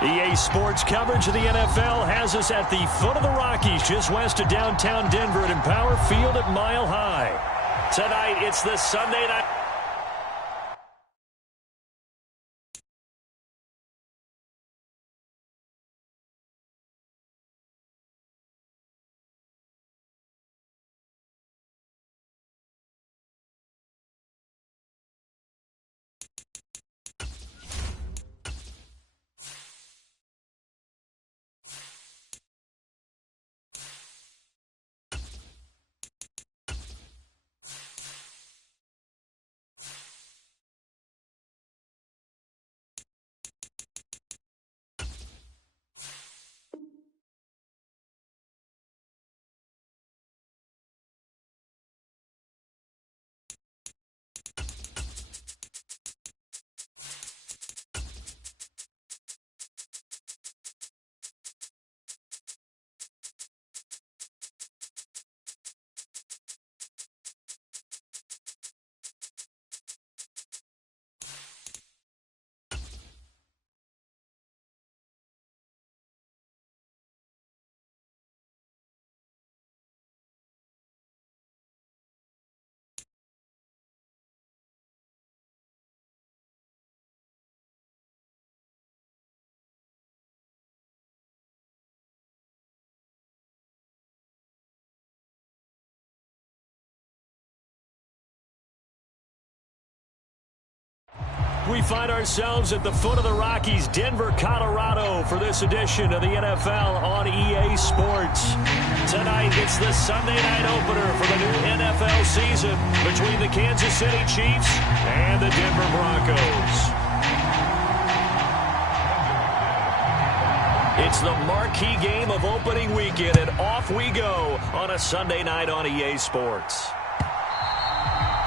EA Sports coverage of the NFL has us at the foot of the Rockies, just west of downtown Denver at Empower Field at Mile High. Tonight, it's the Sunday night. We find ourselves at the foot of the Rockies, Denver, Colorado, for this edition of the NFL on EA Sports. Tonight, it's the Sunday night opener for the new NFL season between the Kansas City Chiefs and the Denver Broncos. It's the marquee game of opening weekend, and off we go on a Sunday night on EA Sports.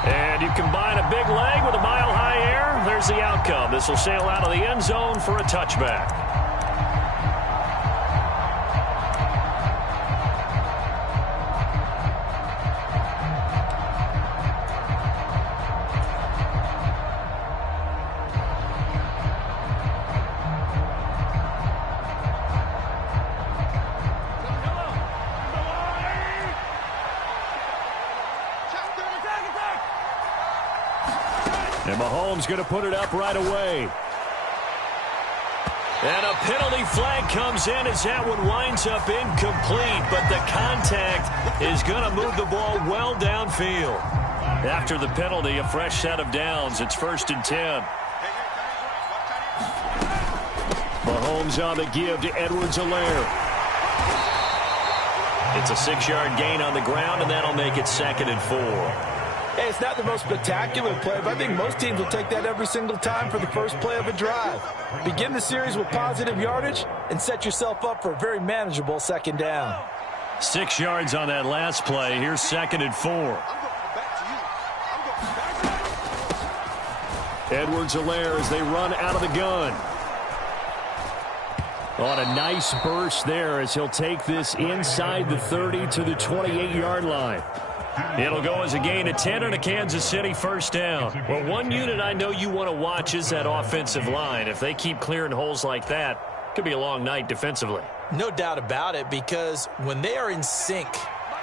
And you combine a big leg with a mile-high air, there's the outcome. This will sail out of the end zone for a touchback. And Mahomes going to put it up right away. And a penalty flag comes in as that one winds up incomplete, but the contact is going to move the ball well downfield. After the penalty, a fresh set of downs. It's 1st and 10. Mahomes on the give to Edwards-Helaire. It's a 6-yard gain on the ground, and that'll make it 2nd and 4. Hey, it's not the most spectacular play, but I think most teams will take that every single time for the first play of a drive. Begin the series with positive yardage and set yourself up for a very manageable 2nd down. 6 yards on that last play. Here's 2nd and 4. Edwards-Helaire as they run out of the gun. On a nice burst there as he'll take this inside the 30 to the 28-yard line. It'll go as a gain of 10 and a Kansas City 1st down. Well, one unit I know you want to watch is that offensive line. If they keep clearing holes like that, it could be a long night defensively. No doubt about it, because when they are in sync,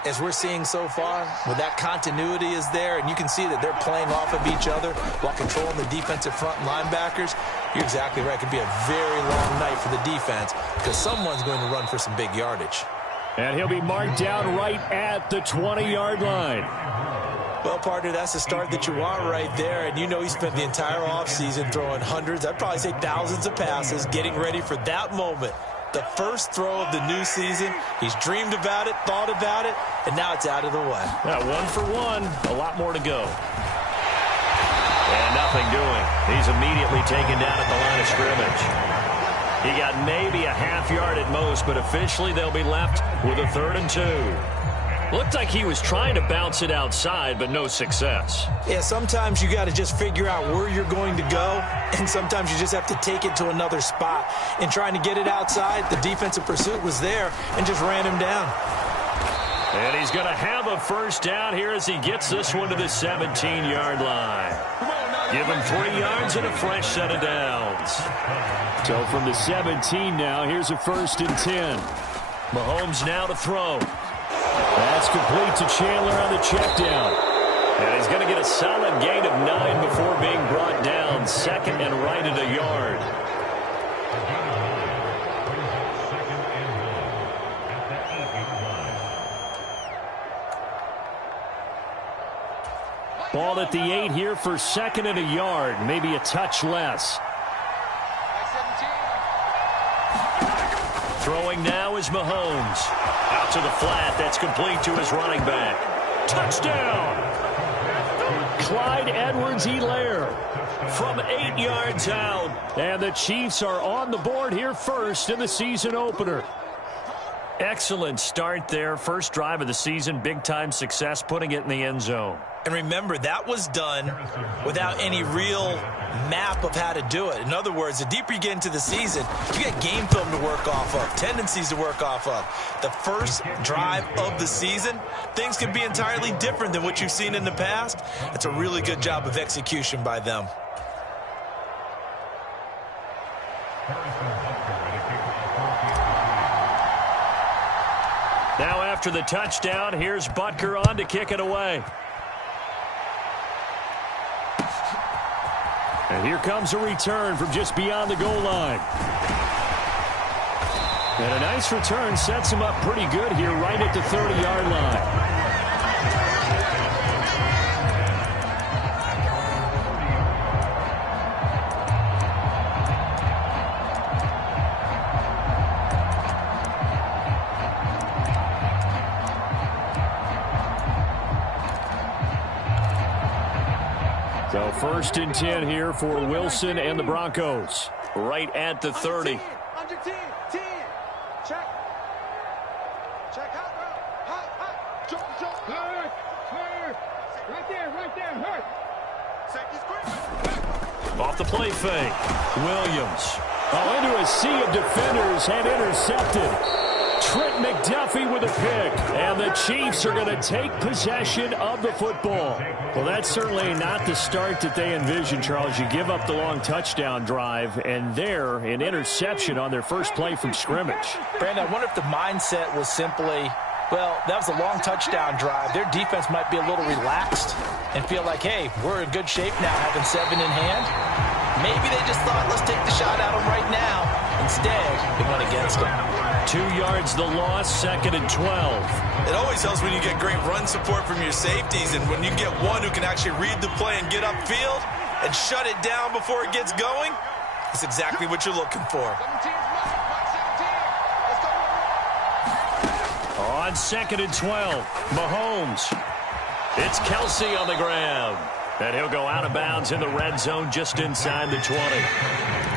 as we're seeing so far, when that continuity is there and you can see that they're playing off of each other while controlling the defensive front linebackers, you're exactly right. It could be a very long night for the defense because someone's going to run for some big yardage. And he'll be marked down right at the 20-yard line. Well, partner, that's the start that you want right there. And you know he spent the entire offseason throwing hundreds, I'd probably say thousands of passes, getting ready for that moment. The first throw of the new season. He's dreamed about it, thought about it, and now it's out of the way. Yeah, 1 for 1, a lot more to go. And nothing doing. He's immediately taken down at the line of scrimmage. He got maybe a half yard at most, but officially they'll be left with a 3rd and 2. Looked like he was trying to bounce it outside, but no success. Yeah, sometimes you got to just figure out where you're going to go, and sometimes you just have to take it to another spot. In trying to get it outside, the defensive pursuit was there and just ran him down. And he's going to have a 1st down here as he gets this one to the 17-yard line. Come on now, Give him 3 yards and a fresh set of downs. So from the 17 now, here's a 1st and 10. Mahomes now to throw. That's complete to Chandler on the check down. And he's going to get a solid gain of 9 before being brought down. 2nd and right at a yard. Ball at the 8 here for 2nd and a yard. Maybe a touch less. Throwing now is Mahomes. Out to the flat. That's complete to his running back. Touchdown! Clyde Edwards-Helaire From 8 yards out. And the Chiefs are on the board here first in the season opener. Excellent start there. First drive of the season. Big-time success putting it in the end zone. And remember, that was done without any real map of how to do it. In other words, the deeper you get into the season, you get game film to work off of, tendencies to work off of. The first drive of the season, things can be entirely different than what you've seen in the past. It's a really good job of execution by them. Now after the touchdown, here's Butker on to kick it away. And here comes a return from just beyond the goal line. And a nice return sets him up pretty good here right at the 30-yard line. So 1st and 10 here for Wilson and the Broncos. Right at the 30. On your team. Check. Check out, bro. Hot. Jump. Hurt. Right there. Hurt. Safety's quick. Off the play fake. Williams. Into a sea of defenders and intercepted. Trent McDuffie with a pick. And the Chiefs are going to take possession of the football. Well, that's certainly not the start that they envisioned, Charles. You give up the long touchdown drive, and there, an interception on their first play from scrimmage. Brandon, I wonder if the mindset was simply, well, that was a long touchdown drive. Their defense might be a little relaxed and feel like, hey, we're in good shape now, having 7 in hand. Maybe they just thought, let's take the shot at them right now. Instead, they went against them. 2 yards the loss, 2nd and 12. It always helps when you get great run support from your safeties, and when you get one who can actually read the play and get upfield and shut it down before it gets going, it's exactly what you're looking for. On 2nd and 12, Mahomes. It's Kelsey on the ground. And he'll go out of bounds in the red zone just inside the 20.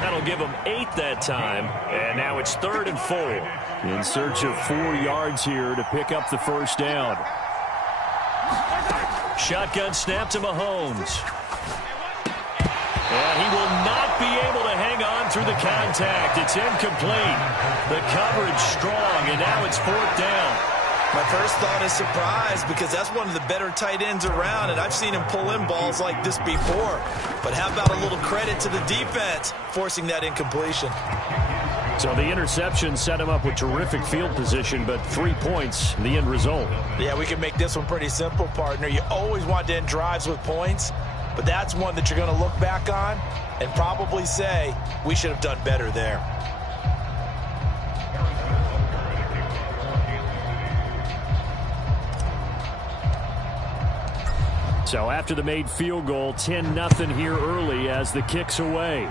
That'll give him 8 that time. And now it's 3rd and 4. In search of 4 yards here to pick up the first down. Shotgun snap to Mahomes. And he will not be able to hang on through the contact. It's incomplete. The coverage strong, and now it's 4th down. My first thought is surprise, because that's one of the better tight ends around, and I've seen him pull in balls like this before. But how about a little credit to the defense forcing that incompletion? So the interception set him up with terrific field position, but 3 points, the end result. Yeah, we can make this one pretty simple, partner. You always want to end drives with points, but that's one that you're going to look back on and probably say, we should have done better there. So after the made field goal, 10-0 here early as the kick's away.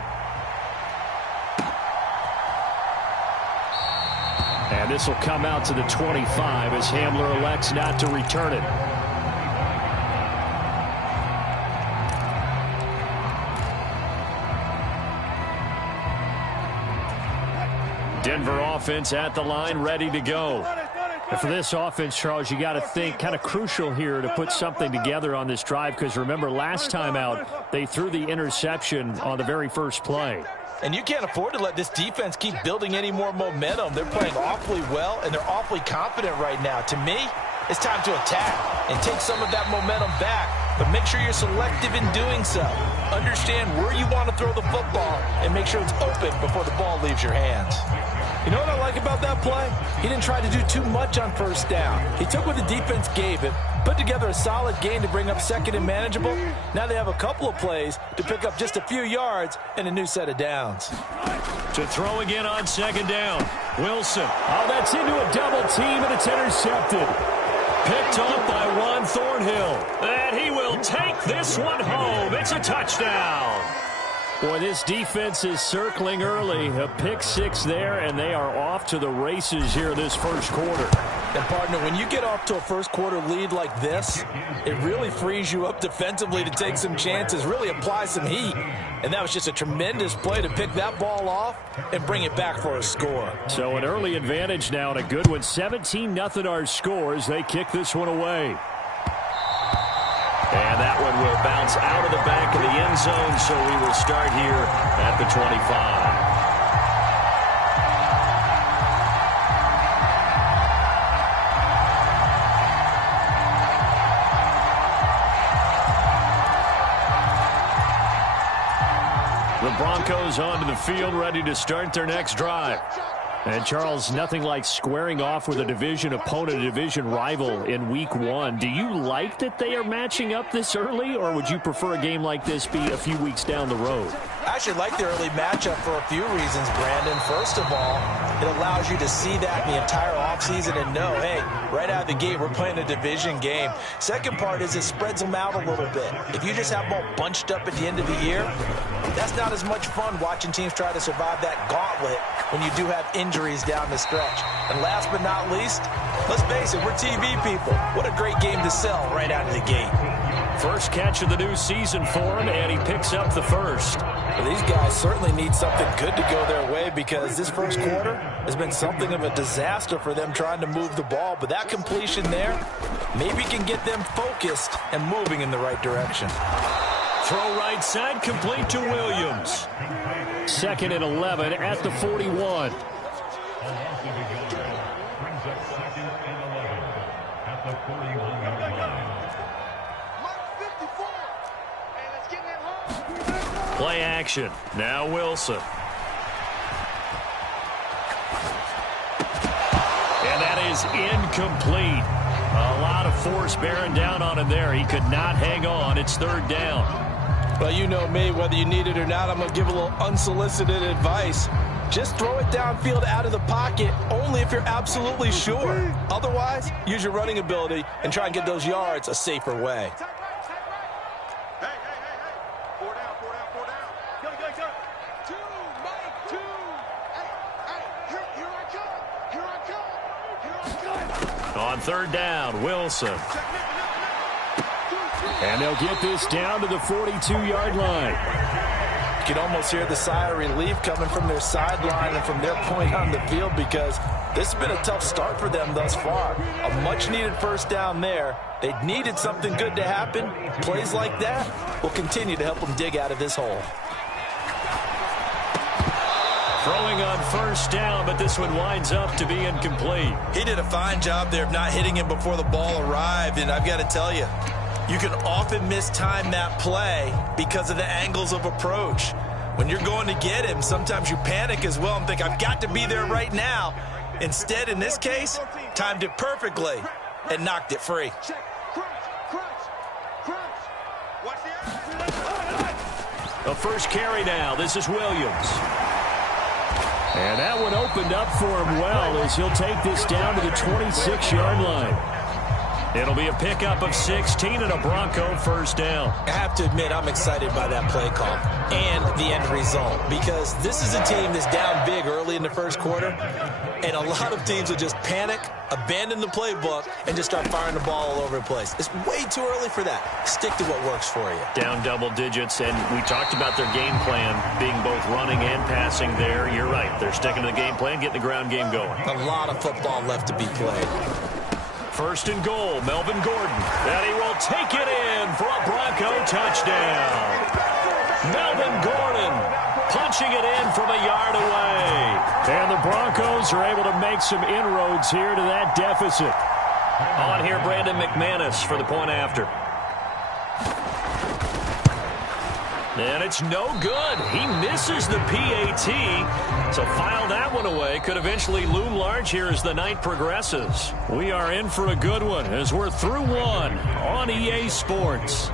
And this will come out to the 25 as Hamler elects not to return it. Denver offense at the line, ready to go. And for this offense, Charles, you got to think kind of crucial here to put something together on this drive, because remember, last time out, they threw the interception on the very first play. And you can't afford to let this defense keep building any more momentum. They're playing awfully well, and they're awfully confident right now. To me, it's time to attack and take some of that momentum back but make sure you're selective in doing so. Understand where you want to throw the football and make sure it's open before the ball leaves your hands. You know what I like about that play? He didn't try to do too much on first down. He took what the defense gave him, put together a solid gain to bring up second and manageable. Now they have a couple of plays to pick up just a few yards and a new set of downs. To throw again on second down. Wilson. Oh, that's into a double team, and it's intercepted. Picked off by Juan Thornhill. And he will take this one home. It's a touchdown. Boy, this defense is circling early. A pick six there, and they are off to the races here this first quarter. And, partner, when you get off to a first-quarter lead like this, it really frees you up defensively to take some chances, really apply some heat. And that was just a tremendous play to pick that ball off and bring it back for a score. So an early advantage now and a good one. 17-0 our scores. They kick this one away. And that one will bounce out of the back of the end zone, so we will start here at the 25. The Broncos onto the field, ready to start their next drive. And, Charles, nothing like squaring off with a division opponent, a division rival in Week 1. Do you like that they are matching up this early, or would you prefer a game like this be a few weeks down the road? I actually like the early matchup for a few reasons, Brandon. First of all, it allows you to see that the entire offseason and know, hey, right out of the gate, we're playing a division game. Second part is it spreads them out a little bit. If you just have them all bunched up at the end of the year, that's not as much fun watching teams try to survive that gauntlet when you do have injuries down the stretch. And last but not least, let's face it, we're TV people. What a great game to sell right out of the gate. First catch of the new season for him, and he picks up the first. Well, these guys certainly need something good to go their way because this first quarter has been something of a disaster for them trying to move the ball. But that completion there maybe can get them focused and moving in the right direction. Throw right side, complete to Williams. 2nd and 11 at the 41. Play action. Now Wilson. And that is incomplete. A lot of force bearing down on him there. He could not hang on. It's 3rd down. Well, you know me, whether you need it or not, I'm going to give a little unsolicited advice. Just throw it downfield out of the pocket only if you're absolutely sure. Otherwise, use your running ability and try and get those yards a safer way. On 3rd down, Wilson. And they'll get this down to the 42-yard line. You can almost hear the sigh of relief coming from their sideline and from their point on the field because this has been a tough start for them thus far. A much-needed first down there. They needed something good to happen. Plays like that will continue to help them dig out of this hole. Throwing on 1st down, but this one winds up to be incomplete. He did a fine job there of not hitting him before the ball arrived, and I've got to tell you, you can often mistime that play because of the angles of approach. When you're going to get him, sometimes you panic as well and think, I've got to be there right now. Instead, in this case, timed it perfectly and knocked it free. The first carry now. This is Williams. And that one opened up for him well as he'll take this down to the 26-yard line. It'll be a pickup of 16 and a Bronco 1st down. I have to admit, I'm excited by that play call and the end result because this is a team that's down big early in the first quarter, and a lot of teams will just panic, abandon the playbook, and just start firing the ball all over the place. It's way too early for that. Stick to what works for you. Down double digits, and we talked about their game plan being both running and passing there. You're right. They're sticking to the game plan, getting the ground game going. A lot of football left to be played. 1st and goal, Melvin Gordon. And he will take it in for a Bronco touchdown. Melvin Gordon punching it in from a yard away. And the Broncos are able to make some inroads here to that deficit. On here, Brandon McManus for the point after. And it's no good. He misses the PAT. So file that one away. Could eventually loom large here as the night progresses. We are in for a good one as we're through one on EA Sports.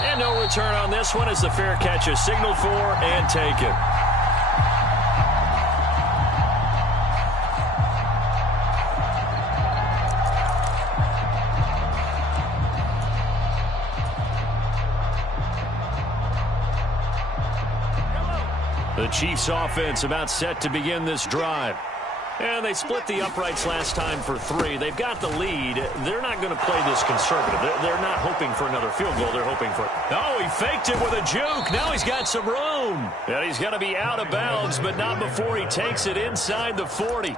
And no return on this one as the fair catch is signaled for and taken. The Chiefs offense about set to begin this drive. And they split the uprights last time for 3. They've got the lead. They're not going to play this conservative. They're not hoping for another field goal. They're hoping for... Oh, he faked it with a juke. Now he's got some room. And he's going to be out of bounds, but not before he takes it inside the 40.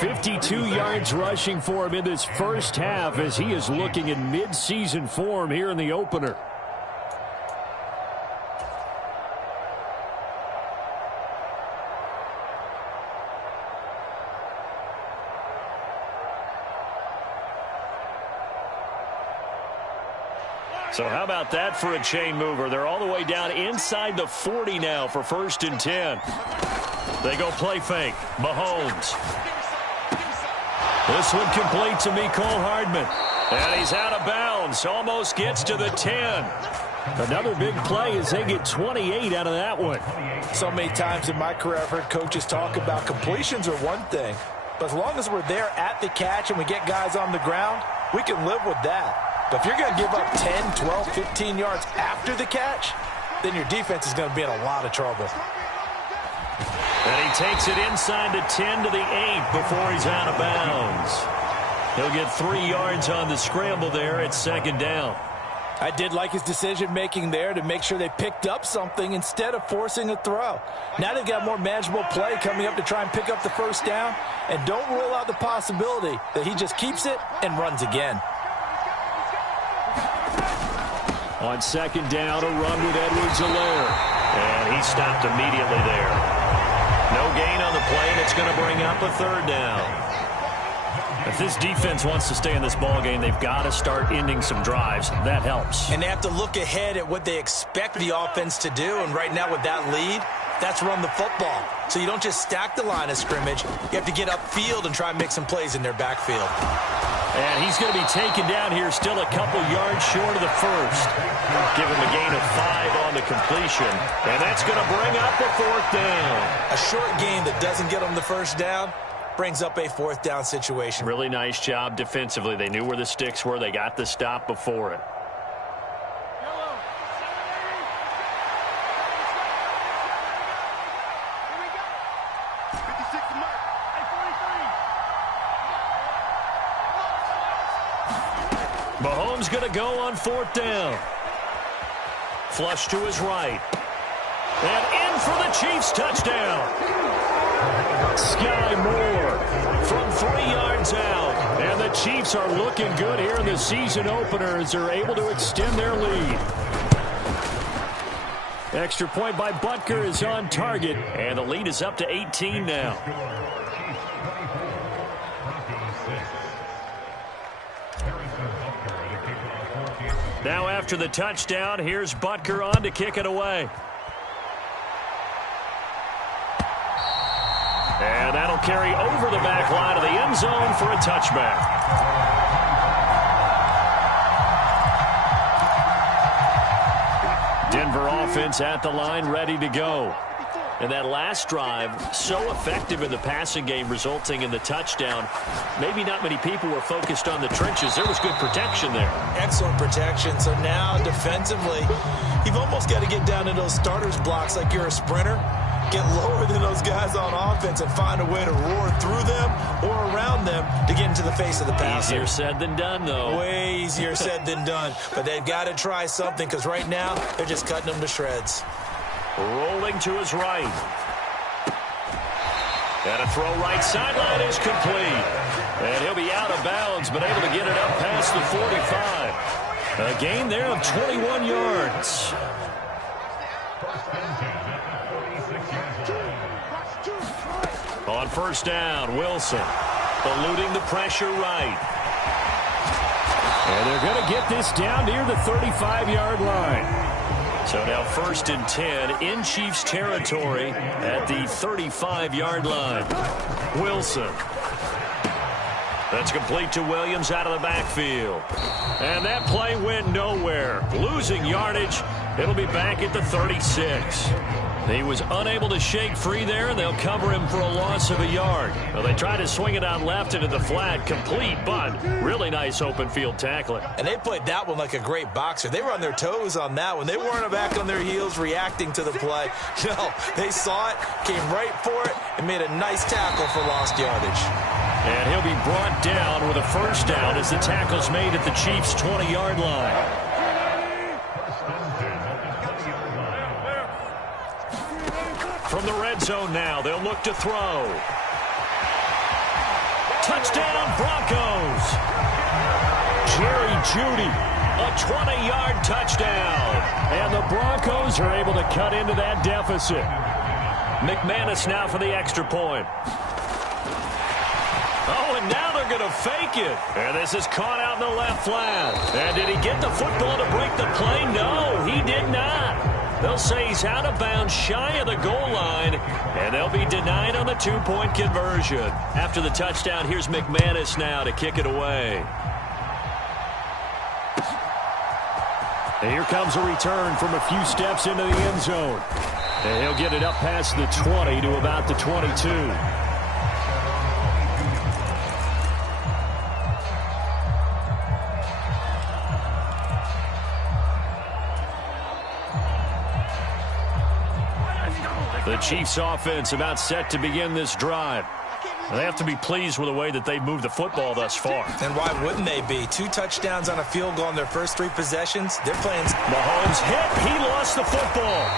52 yards rushing for him in this first half as he is looking in mid-season form here in the opener. So how about that for a chain mover? They're all the way down inside the 40 now for 1st and 10. They go play fake. Mahomes. This one complete to Mecole Hardman. And he's out of bounds. Almost gets to the 10. Another big play as they get 28 out of that one. So many times in my career I've heard coaches talk about completions are one thing. But as long as we're there at the catch and we get guys on the ground, we can live with that. But if you're going to give up 10, 12, 15 yards after the catch, then your defense is going to be in a lot of trouble. And he takes it inside the 10 to the 8 before he's out of bounds. He'll get 3 yards on the scramble there at 2nd down. I did like his decision-making there to make sure they picked up something instead of forcing a throw. Now they've got more manageable play coming up to try and pick up the 1st down. And don't rule out the possibility that he just keeps it and runs again. On 2nd down, a run with Edwards-Helaire. And he stopped immediately there. No gain on the play, and it's going to bring up a 3rd down. If this defense wants to stay in this ballgame, they've got to start ending some drives. That helps. And they have to look ahead at what they expect the offense to do. And right now with that lead, that's run the football. So you don't just stack the line of scrimmage. You have to get upfield and try and make some plays in their backfield. And he's going to be taken down here still a couple yards short of the 1st. Give him a gain of 5 on the completion. And that's going to bring up a 4th down. A short gain that doesn't get them the 1st down brings up a 4th down situation. Really nice job defensively. They knew where the sticks were. They got the stop before it. Mahomes going to go on 4th down. Flush to his right. And in for the Chiefs touchdown. Sky Moore from 3 yards out. And the Chiefs are looking good here in the season opener as they're able to extend their lead. Extra point by Butker is on target. And the lead is up to 18 now. Now after the touchdown, here's Butker on to kick it away. And that'll carry over the back line of the end zone for a touchback. Denver offense at the line, ready to go. And that last drive, so effective in the passing game, resulting in the touchdown. Maybe not many people were focused on the trenches. There was good protection there. Excellent protection. So now, defensively, you've almost got to get down to those starters blocks like you're a sprinter. Get lower than those guys on offense and find a way to roar through them or around them to get into the face of the passer. Easier said than done, though. Way easier said than done. But they've got to try something because right now, they're just cutting them to shreds. Rolling to his right. And a throw right sideline is complete. And he'll be out of bounds, but able to get it up past the 45. A gain there of 21 yards. On 1st down, Wilson. eluding the pressure right. And they're going to get this down near the 35-yard line. So now 1st and 10 in Chiefs territory at the 35-yard line. Wilson. That's complete to Williams out of the backfield. And that play went nowhere. Losing yardage. It'll be back at the 36. He was unable to shake free there, and they'll cover him for a loss of a yard. Well, they tried to swing it out left into the flat, complete, but really nice open field tackling. And they played that one like a great boxer. They were on their toes on that one. They weren't back on their heels reacting to the play. No, they saw it, came right for it, and made a nice tackle for lost yardage. And he'll be brought down with a first down as the tackle's made at the Chiefs' 20-yard line. From the red zone now, they'll look to throw. Touchdown, Broncos. Jerry Jeudy, a 20-yard touchdown. And the Broncos are able to cut into that deficit. McManus now for the extra point. Oh, and now they're going to fake it. And this is caught out in the left flat. And did he get the football to break the play? No, he did not. They'll say he's out of bounds shy of the goal line, and they'll be denied on the two-point conversion. After the touchdown, here's McManus now to kick it away. And here comes a return from a few steps into the end zone. And he'll get it up past the 20 to about the 22. The Chiefs offense about set to begin this drive. They have to be pleased with the way that they've moved the football thus far. And why wouldn't they be? 2 touchdowns on a field goal in their first 3 possessions. They're playing. Mahomes hit. He lost the football.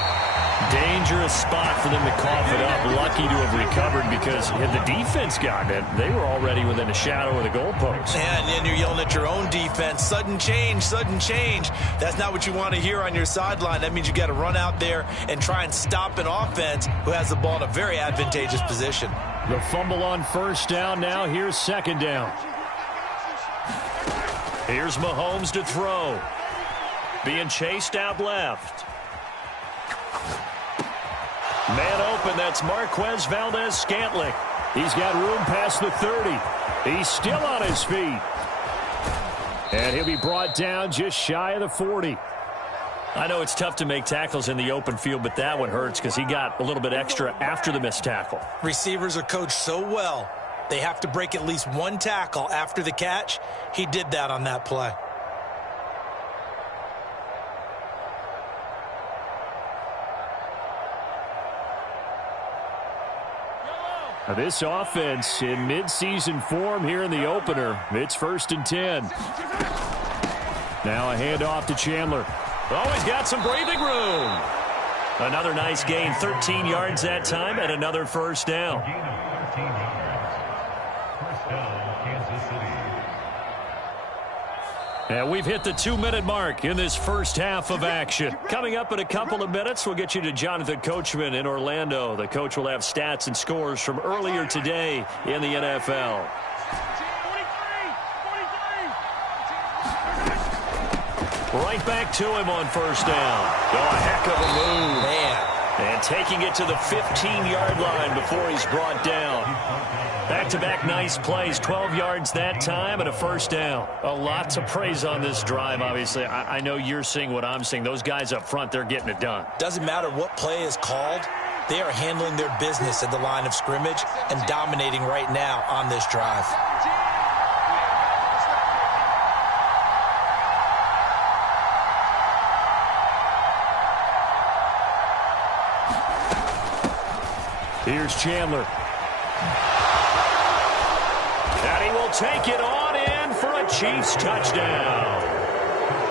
Dangerous spot for them to cough it up. Lucky to have recovered because had the defense gotten it, they were already within a shadow of the goalpost. And then you're yelling at your own defense. Sudden change, sudden change. That's not what you want to hear on your sideline. That means you got to run out there and try and stop an offense who has the ball in a very advantageous position. The fumble on first down now. Here's second down. Here's Mahomes to throw. Being chased out left. Man open, that's Marquez Valdez-Scantling. He's got room past the 30. He's still on his feet. And he'll be brought down just shy of the 40. I know it's tough to make tackles in the open field, but that one hurts because he got a little bit extra after the missed tackle. Receivers are coached so well, they have to break at least one tackle after the catch. He did that on that play. Now this offense in midseason form here in the opener. It's 1st and 10. Now a handoff to Chandler. Oh, he's got some breathing room. Another nice gain, 13 yards that time, and another first down. And we've hit the 2-minute mark in this first half of action. Coming up in a couple of minutes, we'll get you to Jonathan Coachman in Orlando. The coach will have stats and scores from earlier today in the NFL. Right back to him on first down. Oh, a heck of a move. Man. And taking it to the 15-yard line before he's brought down. Back-to-back nice plays, 12 yards that time and a first down. A lot to praise on this drive, obviously. I know you're seeing what I'm seeing. Those guys up front, they're getting it done. Doesn't matter what play is called. They are handling their business at the line of scrimmage and dominating right now on this drive. Here's Chandler. And he will take it on in for a Chiefs touchdown.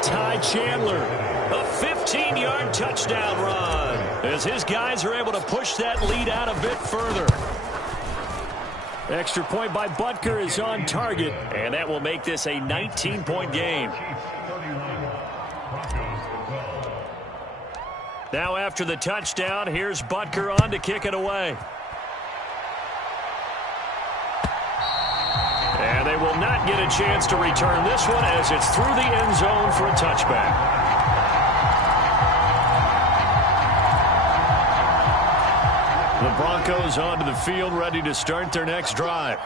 Ty Chandler. A 15-yard touchdown run as his guys are able to push that lead out a bit further. Extra point by Butker is on target. And that will make this a 19-point game. Now after the touchdown, here's Butker on to kick it away. And they will not get a chance to return this one as it's through the end zone for a touchback. The Broncos onto the field, ready to start their next drive.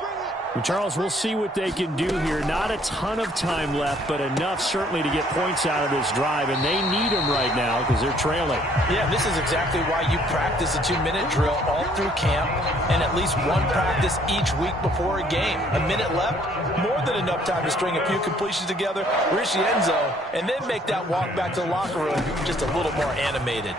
Well, Charles, we'll see what they can do here. Not a ton of time left, but enough certainly to get points out of this drive, and they need them right now because they're trailing. Yeah, this is exactly why you practice a 2-minute drill all through camp and at least one practice each week before a game. A minute left, more than enough time to string a few completions together, reach the end zone, and then make that walk back to the locker room just a little more animated.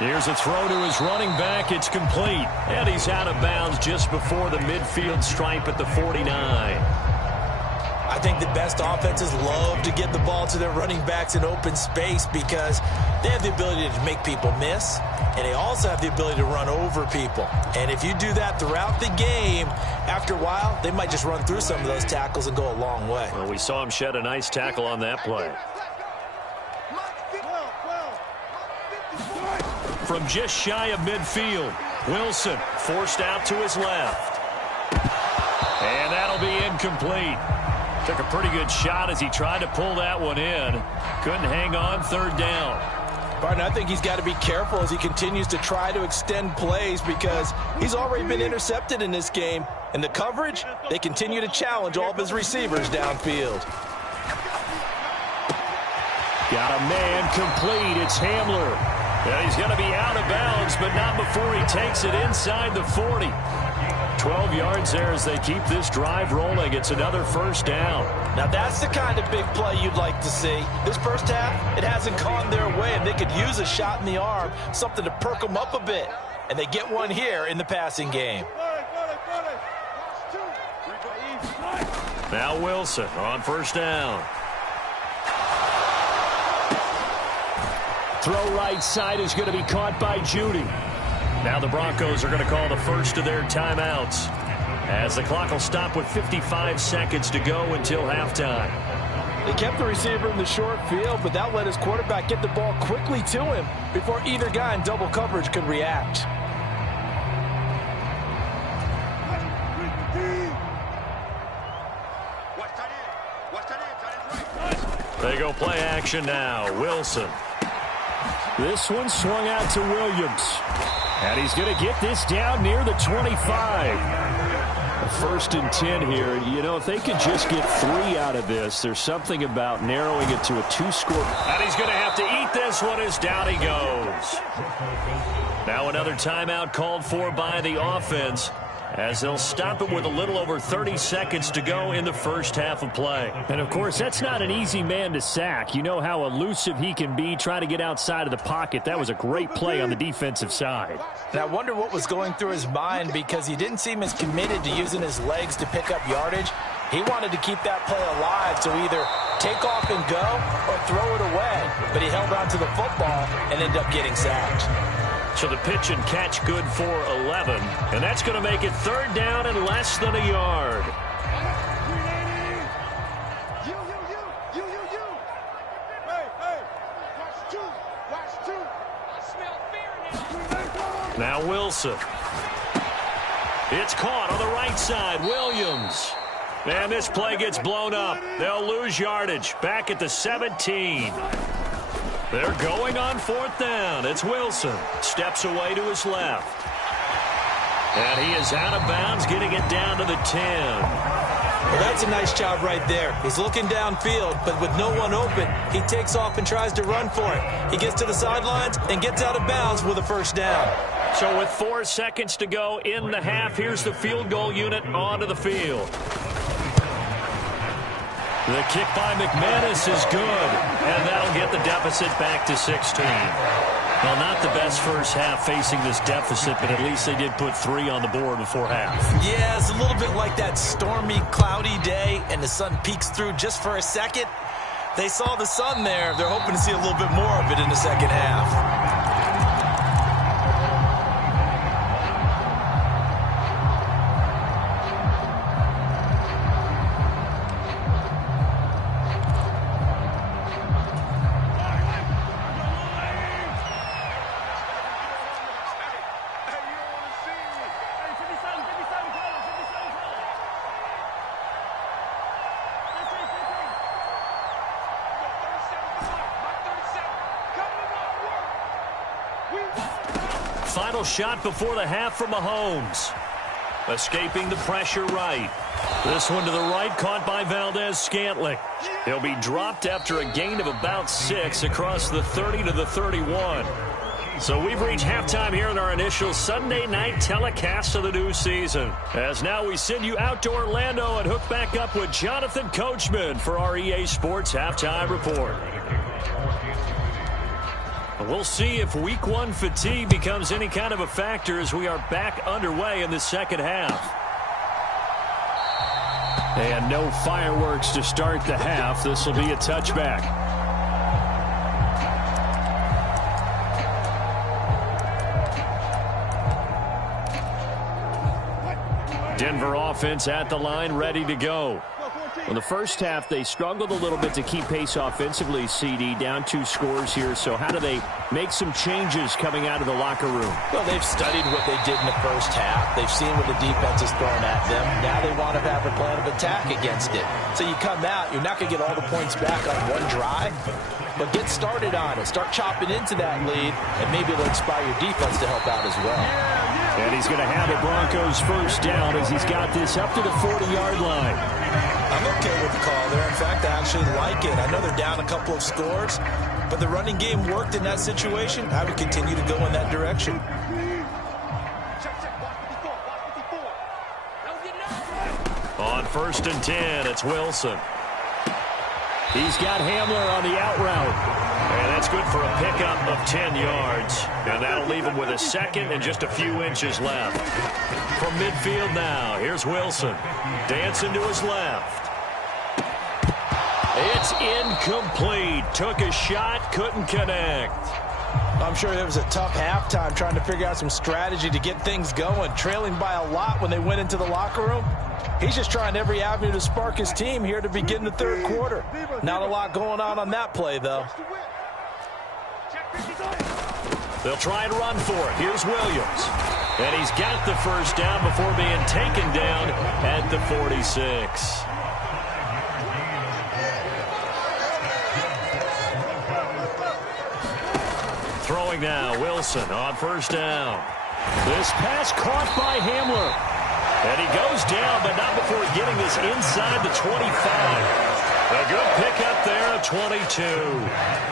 Here's a throw to his running back. It's complete. And he's out of bounds just before the midfield stripe at the 49. I think the best offenses love to get the ball to their running backs in open space because they have the ability to make people miss, and they also have the ability to run over people. And if you do that throughout the game, after a while, they might just run through some of those tackles and go a long way. Well, we saw him shed a nice tackle on that play. From just shy of midfield, Wilson forced out to his left. And that'll be incomplete. Took a pretty good shot as he tried to pull that one in. Couldn't hang on, third down. Barton, I think he's got to be careful as he continues to try to extend plays because he's already been intercepted in this game. And the coverage, they continue to challenge all of his receivers downfield. Got a man complete. It's Hamler. Yeah, he's going to be out of bounds, but not before he takes it inside the 40. 12 yards there as they keep this drive rolling. It's another first down. Now that's the kind of big play you'd like to see. This first half, it hasn't gone their way, and they could use a shot in the arm, something to perk them up a bit. And they get one here in the passing game. Now Wilson on first down. Throw right side is going to be caught by Judy. Now the Broncos are going to call the first of their timeouts as the clock will stop with 55 seconds to go until halftime. They kept the receiver in the short field, but that let his quarterback get the ball quickly to him before either guy in double coverage could react. They go play action now. Wilson. This one swung out to Williams. And he's going to get this down near the 25. First and 10 here. You know, if they could just get 3 out of this, there's something about narrowing it to a 2-score. And he's going to have to eat this one as down he goes. Now another timeout called for by the offense as they'll stop it with a little over 30 seconds to go in the first half of play. And, of course, that's not an easy man to sack. You know how elusive he can be, trying to get outside of the pocket. That was a great play on the defensive side. And I wonder what was going through his mind because he didn't seem as committed to using his legs to pick up yardage. He wanted to keep that play alive to either take off and go or throw it away. But he held on to the football and ended up getting sacked. So the pitch and catch good for 11. And that's going to make it third down and less than a yard. Now Wilson. It's caught on the right side. Williams. And this play gets blown up. They'll lose yardage. Back at the 17. They're going on fourth down. It's Wilson. Steps away to his left. And he is out of bounds, getting it down to the 10. Well, that's a nice job right there. He's looking downfield, but with no one open, he takes off and tries to run for it. He gets to the sidelines and gets out of bounds with a first down. So with 4 seconds to go in the half, here's the field goal unit onto the field. The kick by McManus is good, and that'll get the deficit back to 16. Well, not the best first half facing this deficit, but at least they did put 3 on the board before half. Yeah, it's a little bit like that stormy, cloudy day, and the sun peeks through just for a second. They saw the sun there. They're hoping to see a little bit more of it in the second half. final shot before the half from Mahomes. Escaping the pressure right. This one to the right, caught by Valdez-Scantling. He'll be dropped after a gain of about 6 across the 30 to the 31. So we've reached halftime here in our initial Sunday night telecast of the new season. As now we send you out to Orlando and hook back up with Jonathan Coachman for our EA Sports Halftime Report. We'll see if Week 1 fatigue becomes any kind of a factor as we are back underway in the second half. And no fireworks to start the half. This will be a touchback. Denver offense at the line, ready to go. In the first half, they struggled a little bit to keep pace offensively, CD, down 2 scores here. So how do they make some changes coming out of the locker room? Well, they've studied what they did in the first half. They've seen what the defense has thrown at them. Now they want to have a plan of attack against it. So you come out, you're not going to get all the points back on one drive, but get started on it. Start chopping into that lead, and maybe it'll inspire your defense to help out as well. And he's going to have the Broncos first down as he's got this up to the 40-yard line. I'm okay with the call there. In fact, I actually like it. I know they're down a couple of scores, but the running game worked in that situation. I would continue to go in that direction. On 1st and 10, it's Wilson. He's got Hamler on the out route. And that's good for a pickup of 10 yards. And that'll leave him with a second and just a few inches left. From midfield now, here's Wilson. Dancing to his left. It's incomplete. Took a shot, couldn't connect. I'm sure it was a tough halftime trying to figure out some strategy to get things going. Trailing by a lot when they went into the locker room. He's just trying every avenue to spark his team here to begin the third quarter. Not a lot going on that play, though. They'll try and run for it. Here's Williams. And he's got the first down before being taken down at the 46. Throwing now, Wilson on first down. This pass caught by Hamler. And he goes down, but not before getting this inside the 25. A good pickup there at 22.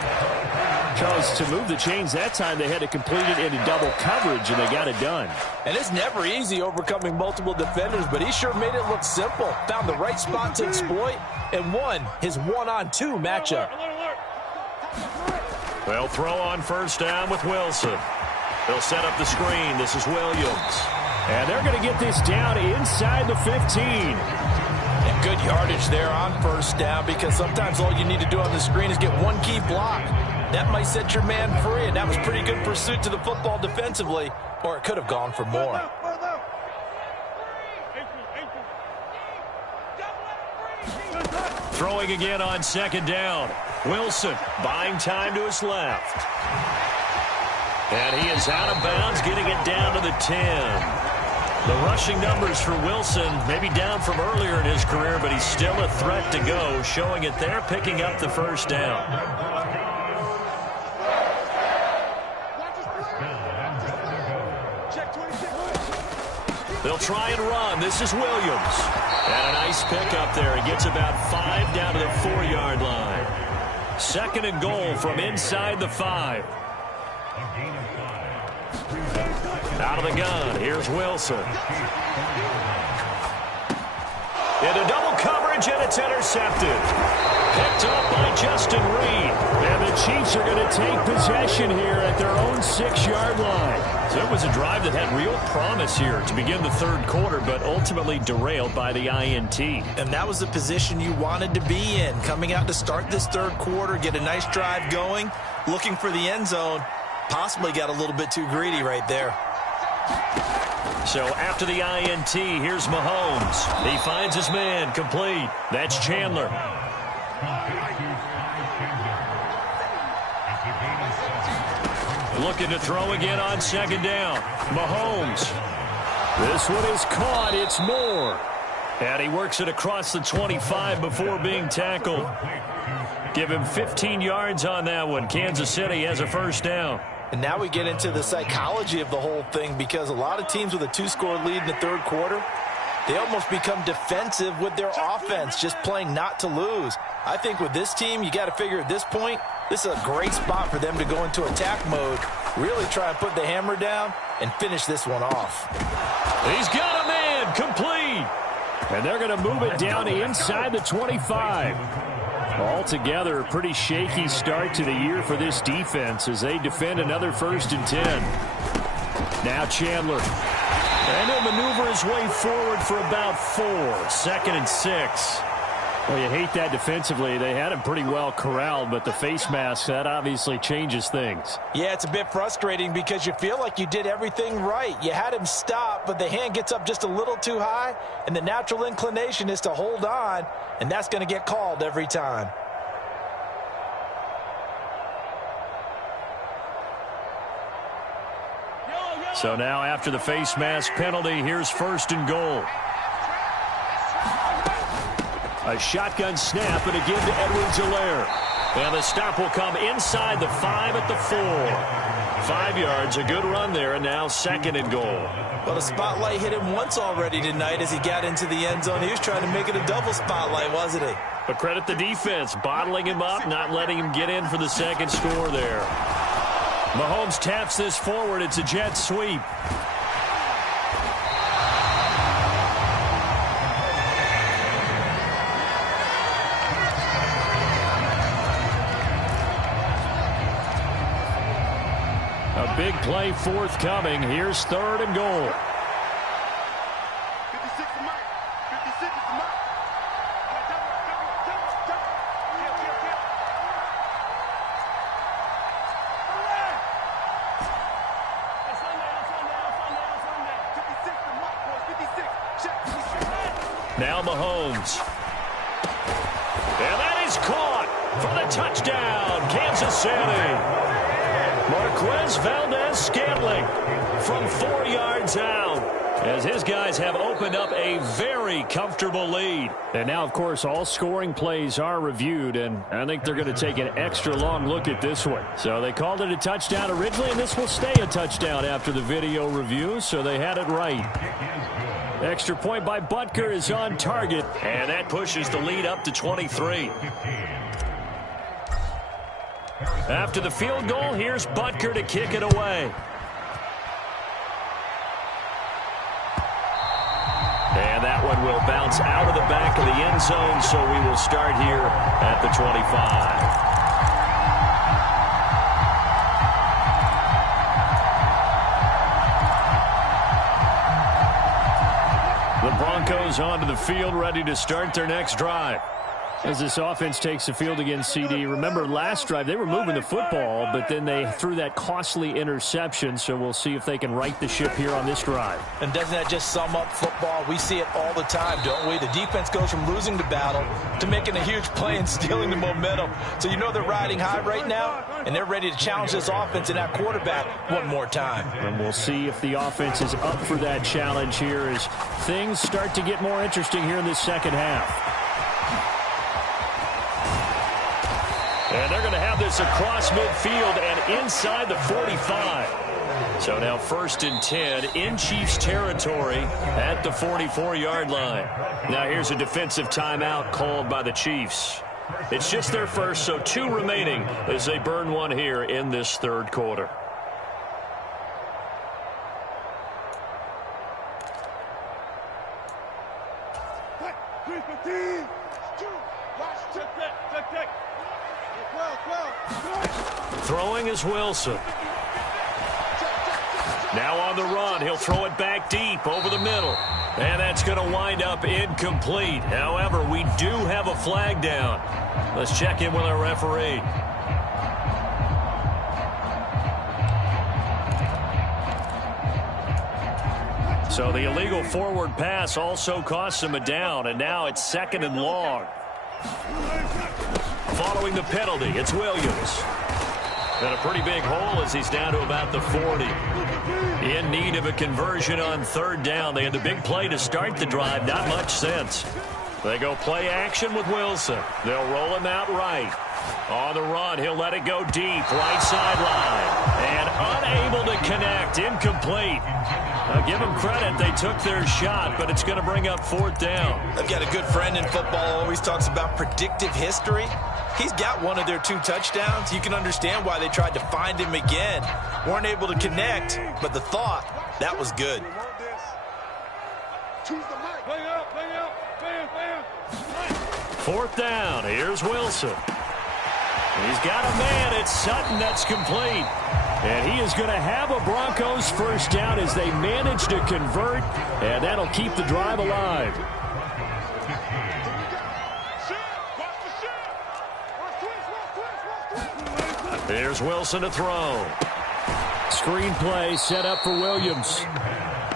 Charles, to move the chains that time, they had to complete it into double coverage, and they got it done. And it's never easy overcoming multiple defenders, but he sure made it look simple. Found the right spot to exploit and won his 1-on-2 matchup. They'll throw on first down with Wilson. They'll set up the screen. This is Williams. And they're going to get this down inside the 15. And good yardage there on first down, because sometimes all you need to do on the screen is get one key block. That might set your man free, and that was pretty good pursuit to the football defensively, or it could have gone for more. Throwing again on second down. Wilson buying time to his left. And he is out of bounds, getting it down to the 10. The rushing numbers for Wilson maybe down from earlier in his career, but he's still a threat to go, showing it there, picking up the first down. They'll try and run. This is Williams. And a nice pickup there. He gets about 5 down to the 4-yard line. 2nd and goal from inside the 5. Out of the gun, here's Wilson. Into double coverage, and it's intercepted. Picked up by Justin Reed. And the Chiefs are going to take possession here at their own 6-yard line. So it was a drive that had real promise here to begin the third quarter, but ultimately derailed by the INT. And that was the position you wanted to be in. Coming out to start this third quarter, get a nice drive going, looking for the end zone. Possibly got a little bit too greedy right there. So after the INT, here's Mahomes. He finds his man, complete. That's Chandler. Looking to throw again on second down. Mahomes. This one is caught. It's Moore. And he works it across the 25 before being tackled. Give him 15 yards on that one. Kansas City has a first down. And now we get into the psychology of the whole thing, because a lot of teams with a 2-score lead in the third quarter, they almost become defensive with their offense, just playing not to lose. I think with this team, you got to figure at this point, this is a great spot for them to go into attack mode, really try and put the hammer down and finish this one off. He's got a man, complete. And they're going to move it down inside the 25. Altogether, a pretty shaky start to the year for this defense as they defend another 1st and 10. Now Chandler. And he'll maneuver his way forward for about 4. 2nd and 6. Well, you hate that defensively. They had him pretty well corralled, but the face mask, that obviously changes things. Yeah, it's a bit frustrating because you feel like you did everything right. You had him stop, but the hand gets up just a little too high, and the natural inclination is to hold on, and that's going to get called every time. So now after the face mask penalty, here's 1st and goal. A shotgun snap and a give to Edwards-Helaire. And the stop will come inside the 5 at the 4. 5 yards, a good run there, and now 2nd and goal. Well, the spotlight hit him once already tonight as he got into the end zone. He was trying to make it a double spotlight, wasn't he? But credit the defense, bottling him up, not letting him get in for the 2nd score there. Mahomes taps this forward. It's a jet sweep. A big play forthcoming. Here's 3rd and goal. 56 is mine. 56 is mine. Now Mahomes. And that is caught for the touchdown, Kansas City. Marquez Valdez-Scantling from 4 yards out, as his guys have opened up a very comfortable lead. And now, of course, all scoring plays are reviewed, and I think they're going to take an extra long look at this one. So they called it a touchdown originally, and this will stay a touchdown after the video review, so they had it right. Extra point by Butker is on target, and that pushes the lead up to 23. After the field goal, here's Butker to kick it away. And that one will bounce out of the back of the end zone, so we will start here at the 25. The Broncos onto the field, ready to start their next drive. As this offense takes the field against CD, remember last drive they were moving the football, but then they threw that costly interception, so we'll see if they can right the ship here on this drive. And doesn't that just sum up football? We see it all the time, don't we? The defense goes from losing the battle to making a huge play and stealing the momentum. So you know they're riding high right now, and they're ready to challenge this offense and that quarterback one more time. And we'll see if the offense is up for that challenge here as things start to get more interesting here in this second half. And they're going to have this across midfield and inside the 45. So now 1st and 10 in Chiefs territory at the 44-yard line. Now here's a defensive timeout called by the Chiefs. It's just their first, so 2 remaining as they burn one here in this third quarter. Throwing is Wilson. Now on the run, he'll throw it back deep over the middle. And that's going to wind up incomplete. However, we do have a flag down. Let's check in with our referee. So the illegal forward pass also costs him a down, and now it's 2nd and long. Following the penalty, it's Williams. And a pretty big hole as he's down to about the 40. In need of a conversion on 3rd down. They had the big play to start the drive. Not much sense. They go play action with Wilson. They'll roll him out right. On the run, he'll let it go deep, right sideline. And unable to connect, incomplete. Give them credit, they took their shot, but it's going to bring up 4th down. I've got a good friend in football, always talks about predictive history. He's got one of their 2 touchdowns. You can understand why they tried to find him again. Weren't able to connect, but the thought, that was good. Fourth down, here's Wilson. He's got a man, it's Sutton, that's complete. And he is going to have a Broncos first down as they manage to convert, and that'll keep the drive alive. There's Wilson to throw. Screen play set up for Williams.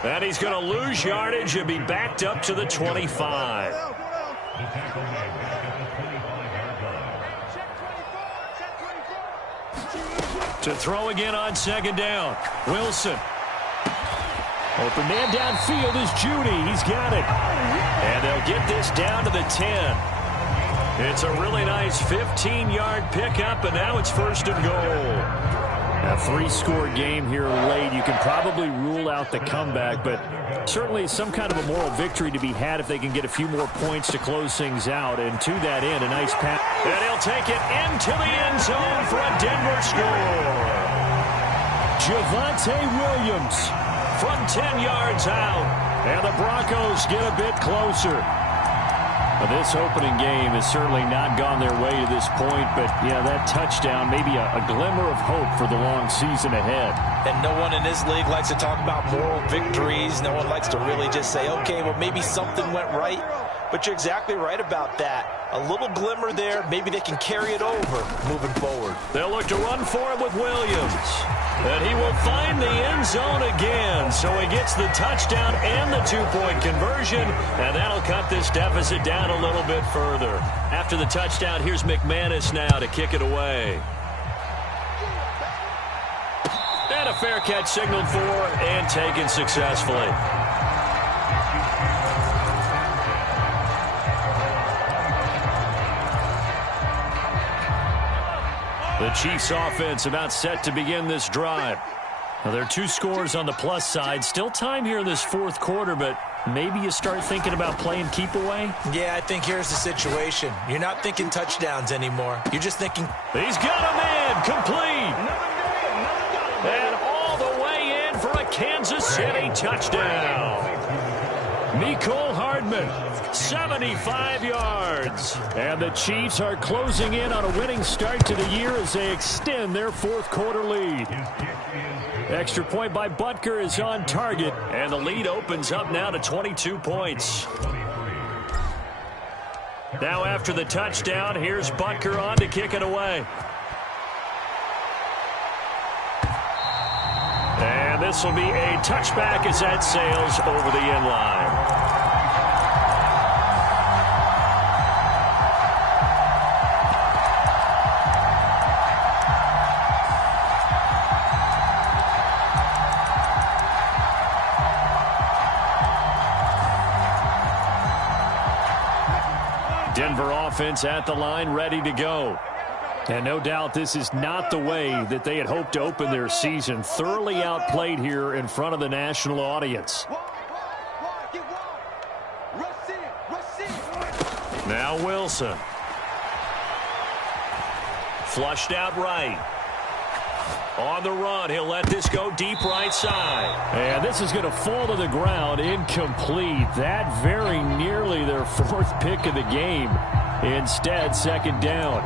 And he's going to lose yardage and be backed up to the 25. To throw again on 2nd down. Wilson. Open man downfield is Judy. He's got it. And they'll get this down to the 10. It's a really nice 15-yard pickup, and now it's 1st and goal. A 3-score game here late. You can probably rule out the comeback, but certainly some kind of a moral victory to be had if they can get a few more points to close things out. And to that end, a nice pass. And he'll take it into the end zone for a Denver score. Javonte Williams from 10 yards out. And the Broncos get a bit closer. Well, this opening game has certainly not gone their way to this point, but, yeah, that touchdown, maybe a glimmer of hope for the long season ahead. And no one in this league likes to talk about moral victories. No one likes to really just say, okay, well, maybe something went right. But you're exactly right about that. A little glimmer there. Maybe they can carry it over moving forward. They'll look to run for it with Williams. And he will find the end zone again. So he gets the touchdown and the 2-point conversion. And that'll cut this deficit down a little bit further. After the touchdown, here's McManus now to kick it away. And a fair catch signaled for and taken successfully. The Chiefs offense about set to begin this drive. Now, there are 2 scores on the plus side. Still time here in this 4th quarter, but maybe you start thinking about playing keep away? Yeah, I think here's the situation. You're not thinking touchdowns anymore. You're just thinking. He's got a man, complete. And all the way in for a Kansas City touchdown. Mecole Hardman, 75 yards. And the Chiefs are closing in on a winning start to the year as they extend their 4th quarter lead. Extra point by Butker is on target. And the lead opens up now to 22 points. Now after the touchdown, here's Butker on to kick it away. And this will be a touchback as that sails over the end line. Denver offense at the line, ready to go. And no doubt this is not the way that they had hoped to open their season. Thoroughly outplayed here in front of the national audience. Now Wilson. Flushed out right. On the run, he'll let this go deep right side. And this is going to fall to the ground, incomplete. That very nearly their 4th pick of the game. Instead, 2nd down.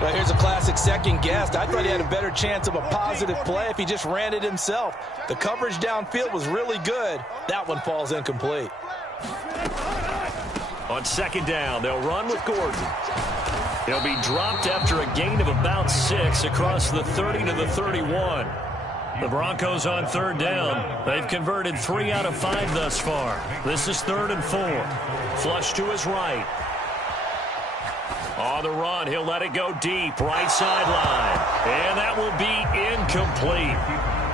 Well, here's a classic second guess. I thought he had a better chance of a positive play if he just ran it himself. The coverage downfield was really good. That one falls incomplete. On 2nd down, they'll run with Gordon. He'll be dropped after a gain of about 6 across the 30 to the 31. The Broncos on 3rd down. They've converted 3 out of 5 thus far. This is 3rd and 4. Flush to his right. On the run, he'll let it go deep, right sideline. And that will be incomplete.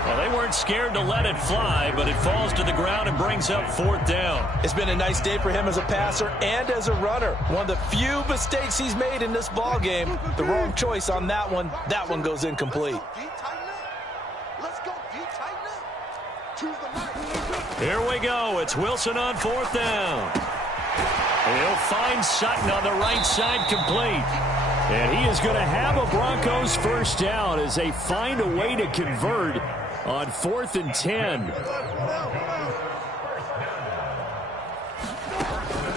Well, they weren't scared to let it fly, but it falls to the ground and brings up 4th down. It's been a nice day for him as a passer and as a runner. One of the few mistakes he's made in this ball game. The wrong choice on that one. That one goes incomplete. Let's go, D, tighten up. Choose the knife. Here we go. It's Wilson on 4th down. He'll find Sutton on the right side, complete. And he is going to have a Broncos first down as they find a way to convert on 4th and 10.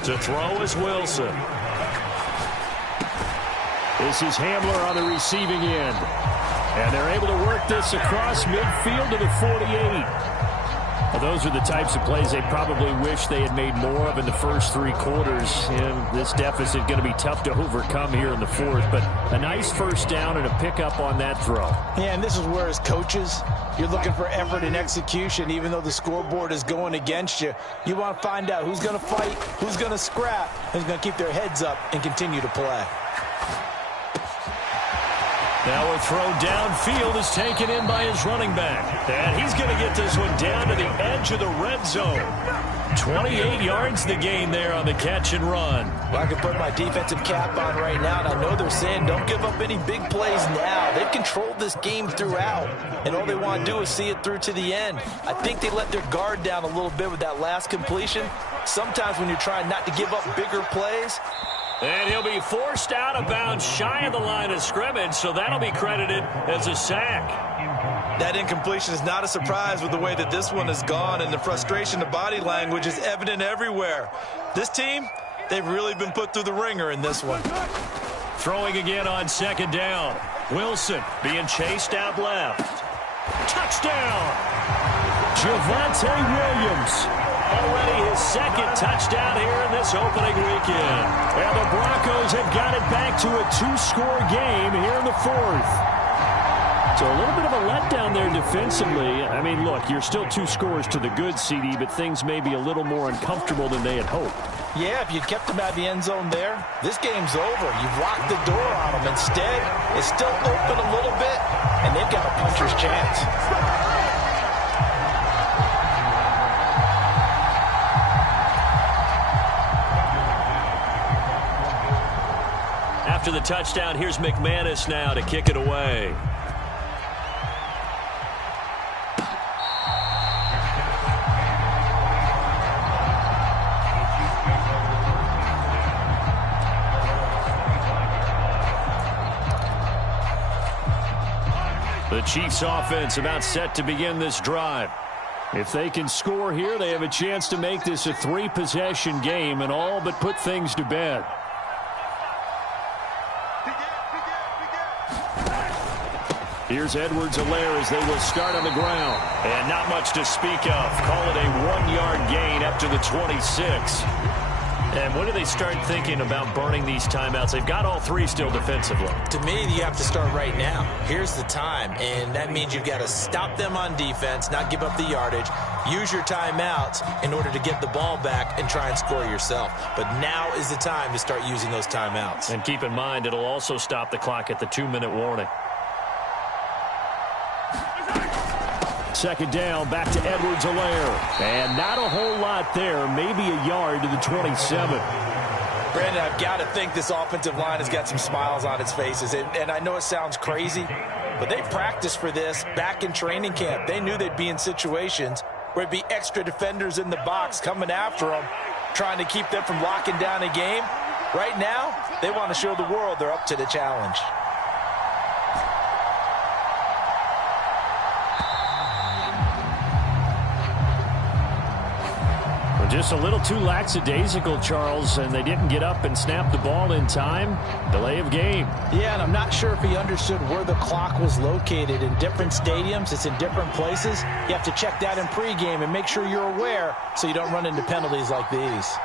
To throw is Wilson. This is Hamler on the receiving end. And they're able to work this across midfield to the 48. Well, those are the types of plays they probably wish they had made more of in the first 3 quarters. And this deficit going to be tough to overcome here in the 4th. But a nice first down and a pickup on that throw. Yeah, and this is where as coaches, you're looking for effort and execution. Even though the scoreboard is going against you, you want to find out who's going to fight, who's going to scrap, who's going to keep their heads up and continue to play. Now a throw downfield is taken in by his running back. And he's going to get this one down to the edge of the red zone. 28 yards the gain there on the catch and run. Well, I can put my defensive cap on right now, and I know they're saying don't give up any big plays now. They've controlled this game throughout, and all they want to do is see it through to the end. I think they let their guard down a little bit with that last completion. Sometimes when you're trying not to give up bigger plays, and he'll be forced out of bounds shy of the line of scrimmage, so that'll be credited as a sack. That incompletion is not a surprise with the way that this one has gone, and the frustration, the body language is evident everywhere. This team, they've really been put through the ringer in this one. Throwing again on 2nd down. Wilson being chased out left. Touchdown! Javonte Williams. Already his 2nd touchdown here in this opening weekend. And the Broncos have got it back to a 2-score game here in the 4th. So a little bit of a letdown there defensively. I mean, look, you're still 2 scores to the good, CD, but things may be a little more uncomfortable than they had hoped. yeah, if you kept them out of the end zone there, this game's over. You've locked the door on them. Instead, it's still open a little bit, and they've got a puncher's chance. After the touchdown, here's McManus now to kick it away. The Chiefs offense about set to begin this drive. If they can score here, they have a chance to make this a 3-possession game and all but put things to bed. Here's Edwards-Helaire as they will start on the ground. And not much to speak of. Call it a 1-yard gain up to the 26. And when do they start thinking about burning these timeouts? They've got all 3 still defensively. To me, you have to start right now. Here's the time, and that means you've got to stop them on defense, not give up the yardage, use your timeouts in order to get the ball back and try and score yourself. But now is the time to start using those timeouts. And keep in mind, it'll also stop the clock at the 2-minute warning. Second down, back to Edwards-Helaire. And not a whole lot there, maybe a yard to the 27. Brandon, I've got to think this offensive line has got some smiles on its faces. And I know it sounds crazy, but they practiced for this back in training camp. They knew they'd be in situations where it'd be extra defenders in the box coming after them, trying to keep them from locking down a game. Right now, they want to show the world they're up to the challenge. Just a little too lackadaisical, Charles, and they didn't get up and snap the ball in time. Delay of game. Yeah, and I'm not sure if he understood where the clock was located. In different stadiums, it's in different places. You have to check that in pregame and make sure you're aware so you don't run into penalties like these.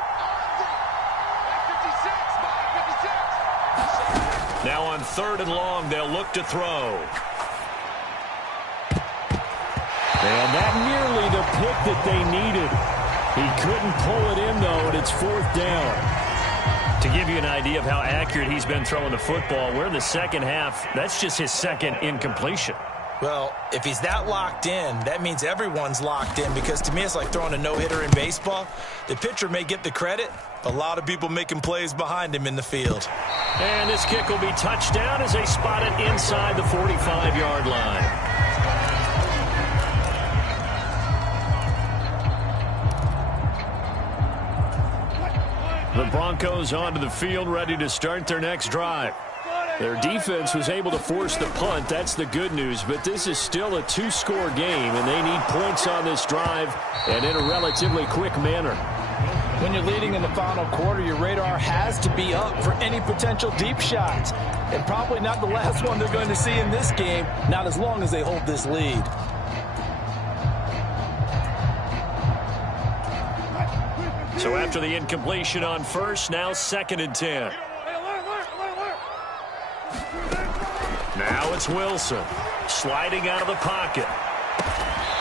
Now on 3rd and long, they'll look to throw. And that nearly the pick that they needed. He couldn't pull it in, though, and it's 4th down. To give you an idea of how accurate he's been throwing the football, we're in the second half. That's just his 2nd incompletion. Well, if he's that locked in, that means everyone's locked in, because to me it's like throwing a no-hitter in baseball. The pitcher may get the credit, but a lot of people making plays behind him in the field. And this kick will be touchdown as they spot it inside the 45-yard line. The Broncos onto the field, ready to start their next drive. Their defense was able to force the punt. That's the good news. But this is still a two-score game, and they need points on this drive and in a relatively quick manner. When you're leading in the final quarter, your radar has to be up for any potential deep shots. And probably not the last one they're going to see in this game, not as long as they hold this lead. So after the incompletion on first, now 2nd and 10. Now it's Wilson, sliding out of the pocket.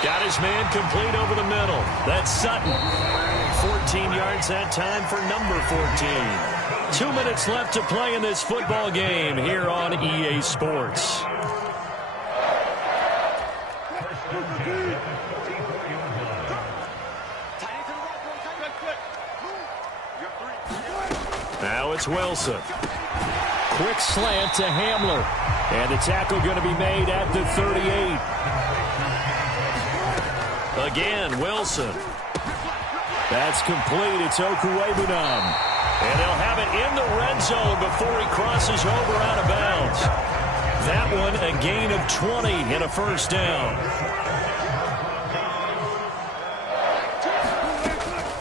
Got his man complete over the middle. That's Sutton. 14 yards that time for number 14. 2 minutes left to play in this football game here on EA Sports. Now it's Wilson. Quick slant to Hamler. And the tackle going to be made at the 38. Again, Wilson. That's complete. It's Okuwebunam. And they'll have it in the red zone before he crosses over out of bounds. That one a gain of 20 and a first down.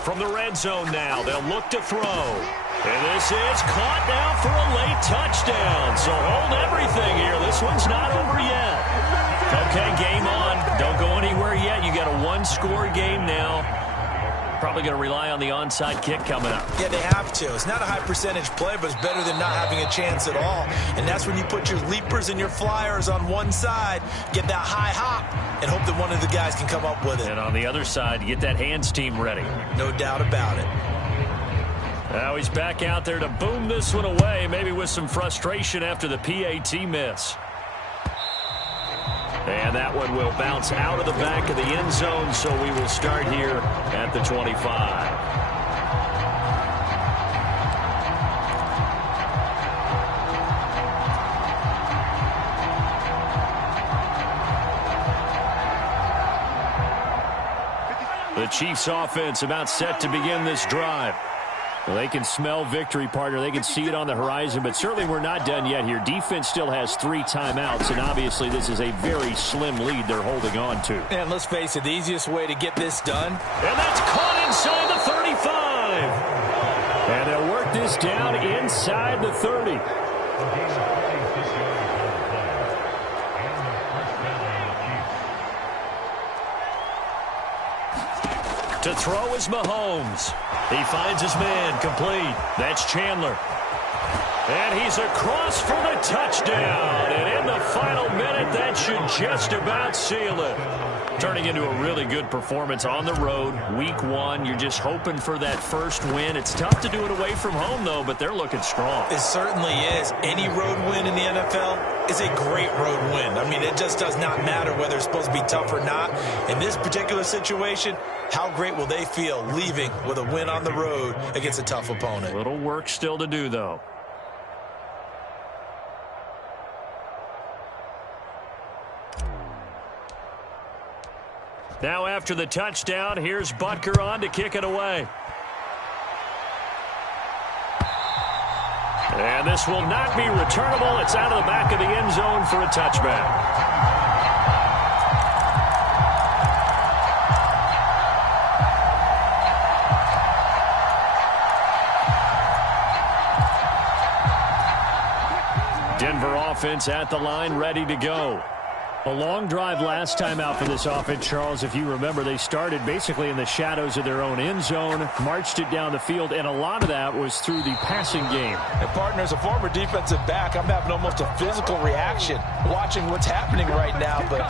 From the red zone now, they'll look to throw. And this is caught now for a late touchdown. So hold everything here. This one's not over yet. Okay, game on. Don't go anywhere yet. You got a one-score game now. Probably going to rely on the onside kick coming up. Yeah, they have to. It's not a high percentage play, but it's better than not having a chance at all. And that's when you put your leapers and your flyers on one side, get that high hop, and hope that one of the guys can come up with it. And on the other side, get that hands team ready. No doubt about it. Now he's back out there to boom this one away, maybe with some frustration after the PAT miss. And that one will bounce out of the back of the end zone, so we will start here at the 25. The Chiefs offense about set to begin this drive. Well, they can smell victory, partner. They can see it on the horizon, but certainly we're not done yet here. Defense still has 3 timeouts, and obviously this is a very slim lead they're holding on to. And let's face it, the easiest way to get this done. And that's caught inside the 35. And they'll work this down inside the 30. To throw is Mahomes. He finds his man complete. That's Chandler. And he's across for the touchdown. And in the final minute, that should just about seal it. Turning into a really good performance on the road. Week 1, you're just hoping for that first win. It's tough to do it away from home, though, but they're looking strong. It certainly is. Any road win in the NFL is a great road win. I mean, it just does not matter whether it's supposed to be tough or not. In this particular situation, how great will they feel leaving with a win on the road against a tough opponent? Little work still to do, though. Now after the touchdown, here's Butker on to kick it away. And this will not be returnable. It's out of the back of the end zone for a touchback. Denver offense at the line, ready to go. A long drive last time out for this offense, Charles. If you remember, they started basically in the shadows of their own end zone, marched it down the field, and a lot of that was through the passing game. And partner, as a former defensive back, I'm having almost a physical reaction watching what's happening right now. But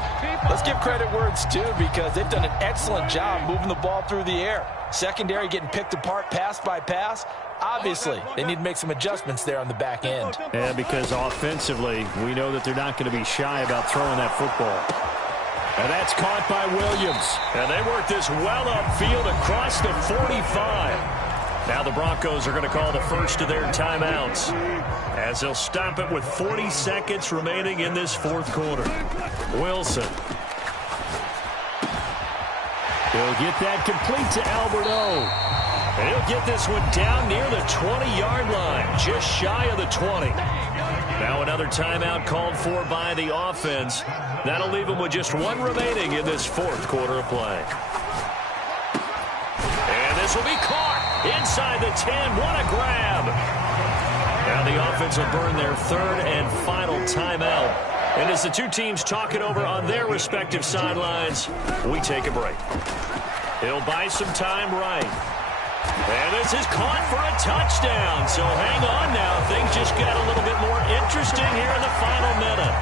Let's give credit where it's due because they've done an excellent job moving the ball through the air. Secondary getting picked apart pass by pass. Obviously, they need to make some adjustments there on the back end. And because offensively, we know that they're not going to be shy about throwing that football. And that's caught by Williams. And they work this well upfield across the 45. Now the Broncos are going to call the first of their timeouts as they'll stop it with 40 seconds remaining in this fourth quarter. Wilson. He'll get that complete to Alberto. And he'll get this one down near the 20-yard line, just shy of the 20. Now another timeout called for by the offense. That'll leave them with just one remaining in this fourth quarter of play. And this will be caught inside the 10. What a grab. Now the offense will burn their third and final timeout. And as the two teams talk it over on their respective sidelines, we take a break. He'll buy some time right. And this is caught for a touchdown. So hang on now. Things just got a little bit more interesting here in the final minute.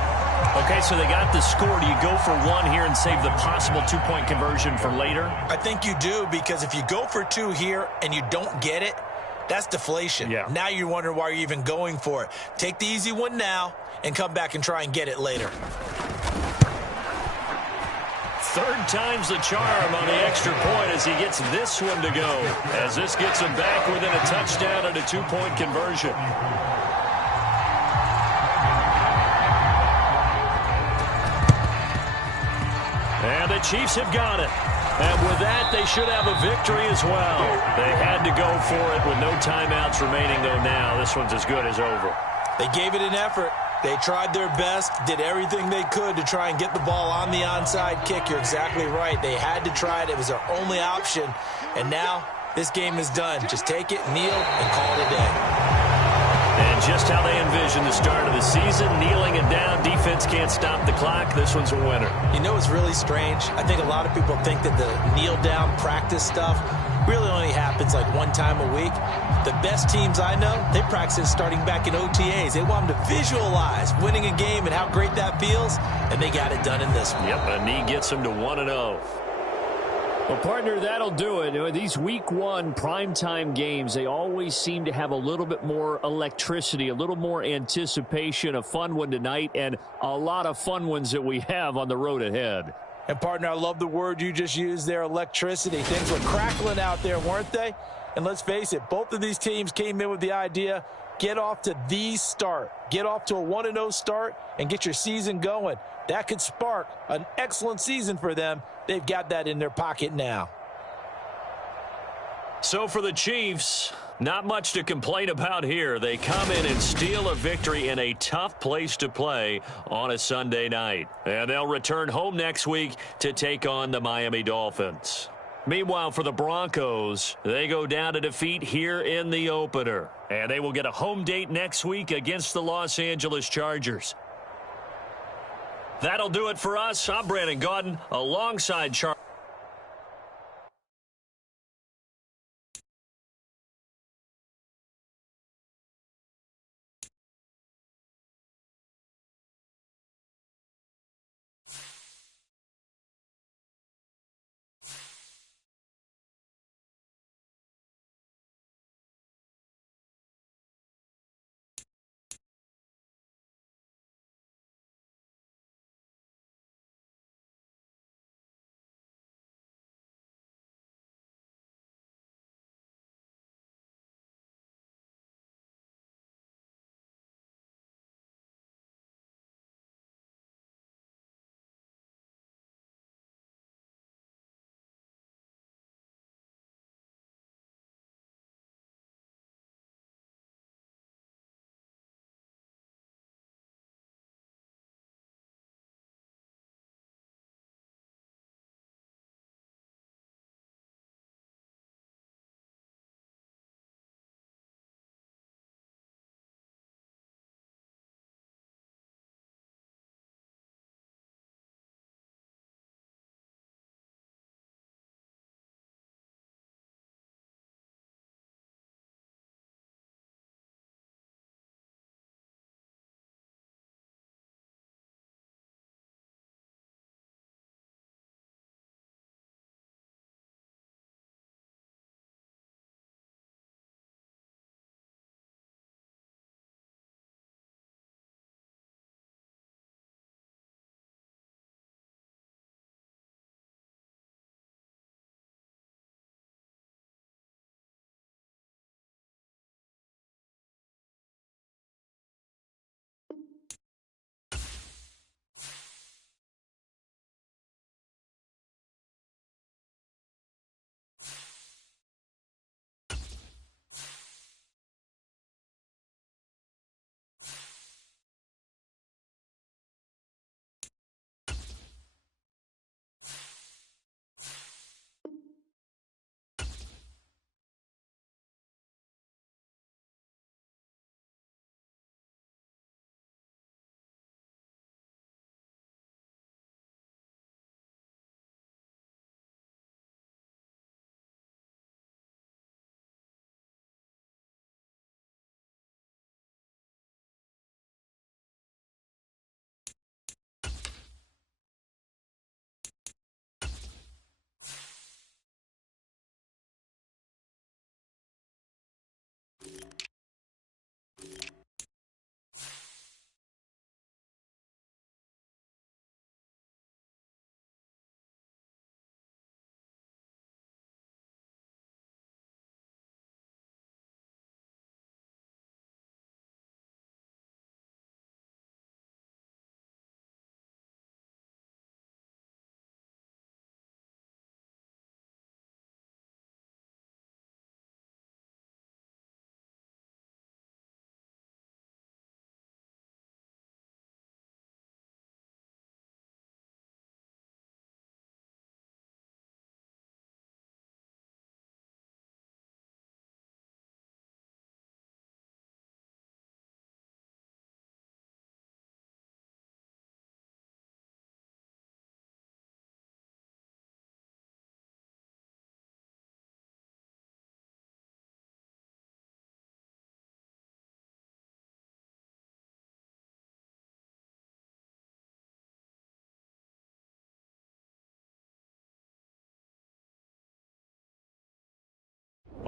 Okay, so they got the score. Do you go for one here and save the possible two-point conversion for later? I think you do, because if you go for two here and you don't get it, that's deflation. Yeah. Now you're wondering why you're even going for it. Take the easy one now and come back and try and get it later. Third time's the charm on the extra point as he gets this one to go. As this gets him back within a touchdown and a two-point conversion. And the Chiefs have got it. And with that, they should have a victory as well. They had to go for it with no timeouts remaining, though now this one's as good as over. They gave it an effort. They tried their best, did everything they could to try and get the ball on the onside kick. You're exactly right. They had to try it. It was their only option. And now this game is done. Just take it, kneel, and call it a day. And just how they envisioned the start of the season, kneeling it down. Defense can't stop the clock. This one's a winner. You know what's really strange? I think a lot of people think that the kneel-down practice stuff really only happens like one time a week. The best teams I know, they practice starting back in OTAs. They want them to visualize winning a game and how great that feels, and they got it done in this one. Yep, a knee gets them to 1-0. Well, partner, that'll do it. These week one primetime games, they always seem to have a little bit more electricity, a little more anticipation. A fun one tonight, and a lot of fun ones that we have on the road ahead. And, partner, I love the word you just used there, electricity. Things were crackling out there, weren't they? And let's face it, both of these teams came in with the idea, get off to the start. Get off to a 1-0 start and get your season going. That could spark an excellent season for them. They've got that in their pocket now. So for the Chiefs, not much to complain about here. They come in and steal a victory in a tough place to play on a Sunday night. And they'll return home next week to take on the Miami Dolphins. Meanwhile, for the Broncos, they go down to defeat here in the opener. And they will get a home date next week against the Los Angeles Chargers. That'll do it for us. I'm Brandon Gaudin alongside Charles.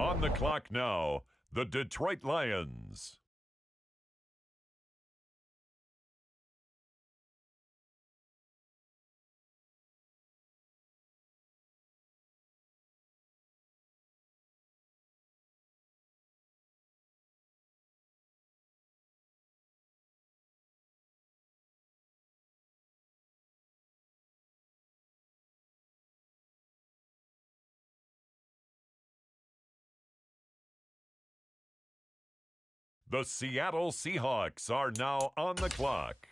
On the clock now, the Detroit Lions. The Seattle Seahawks are now on the clock.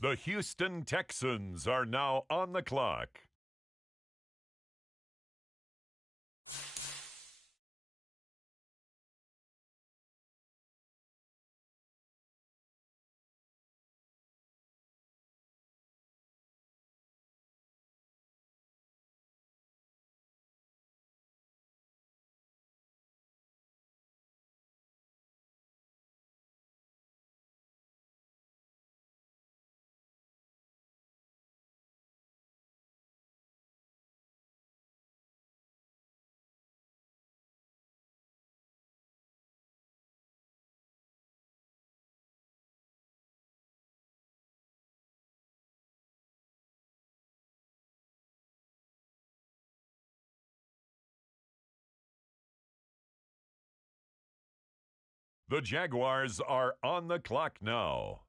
The Houston Texans are now on the clock. The Jaguars are on the clock now.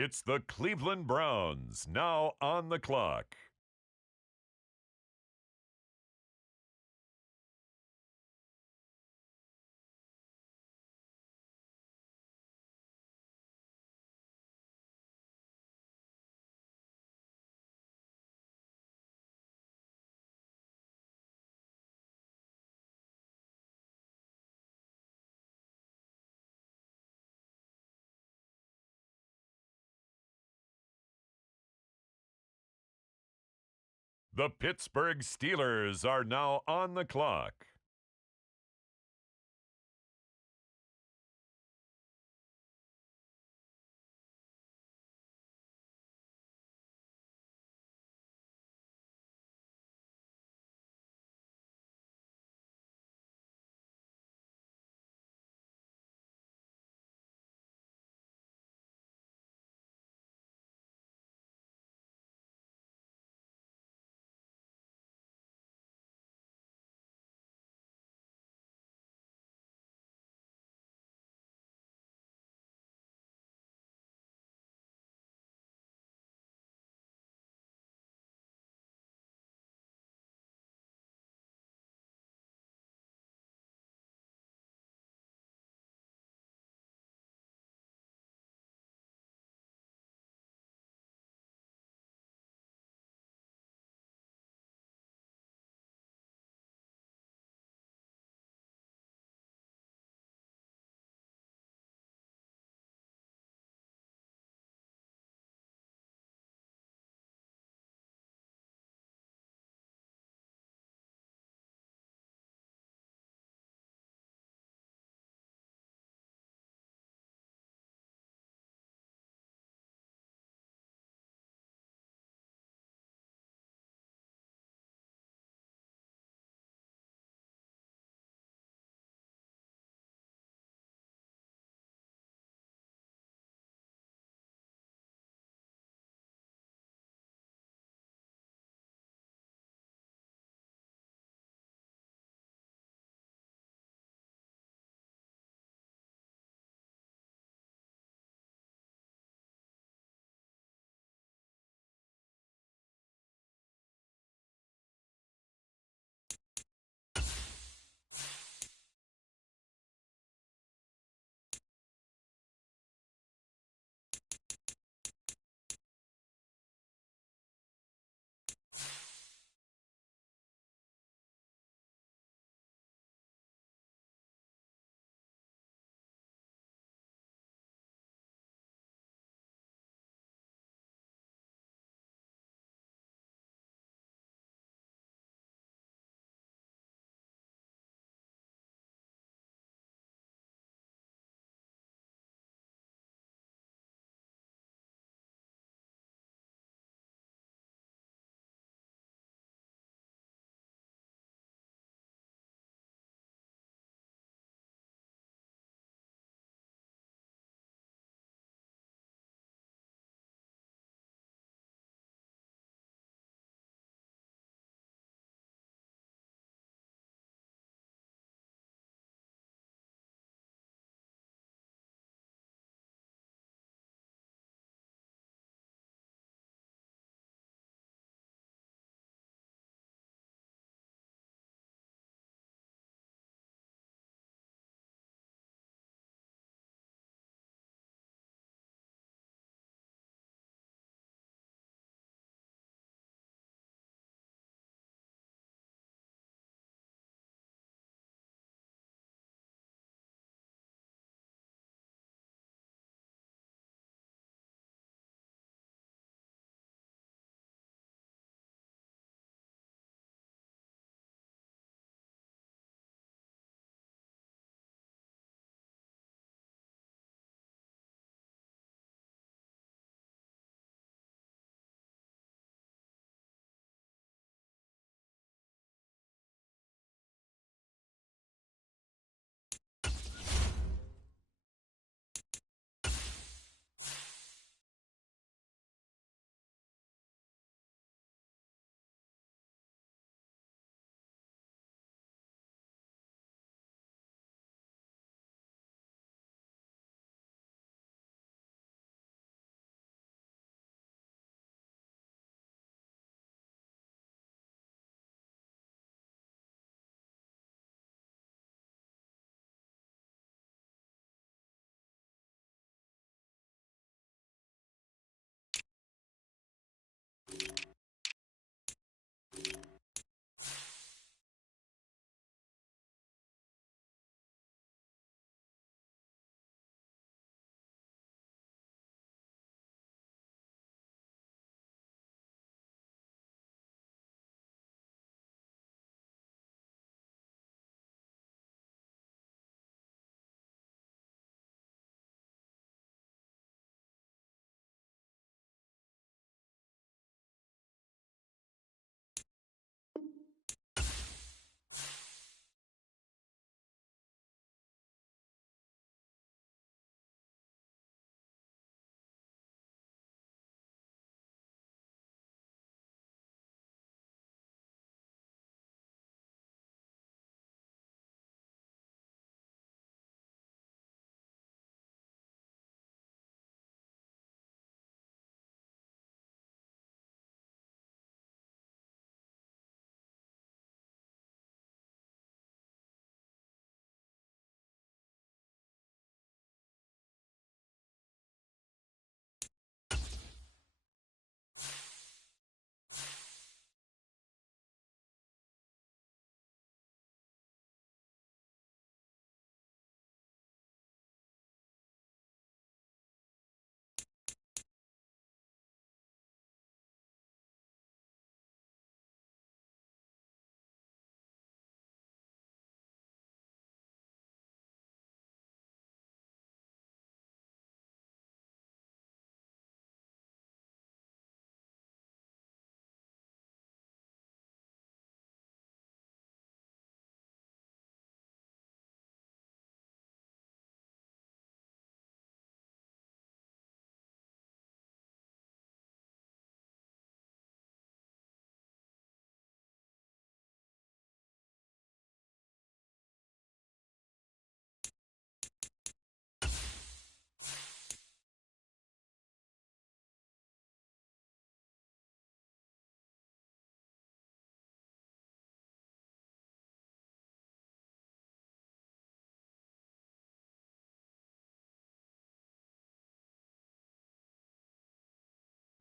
It's the Cleveland Browns now on the clock. The Pittsburgh Steelers are now on the clock.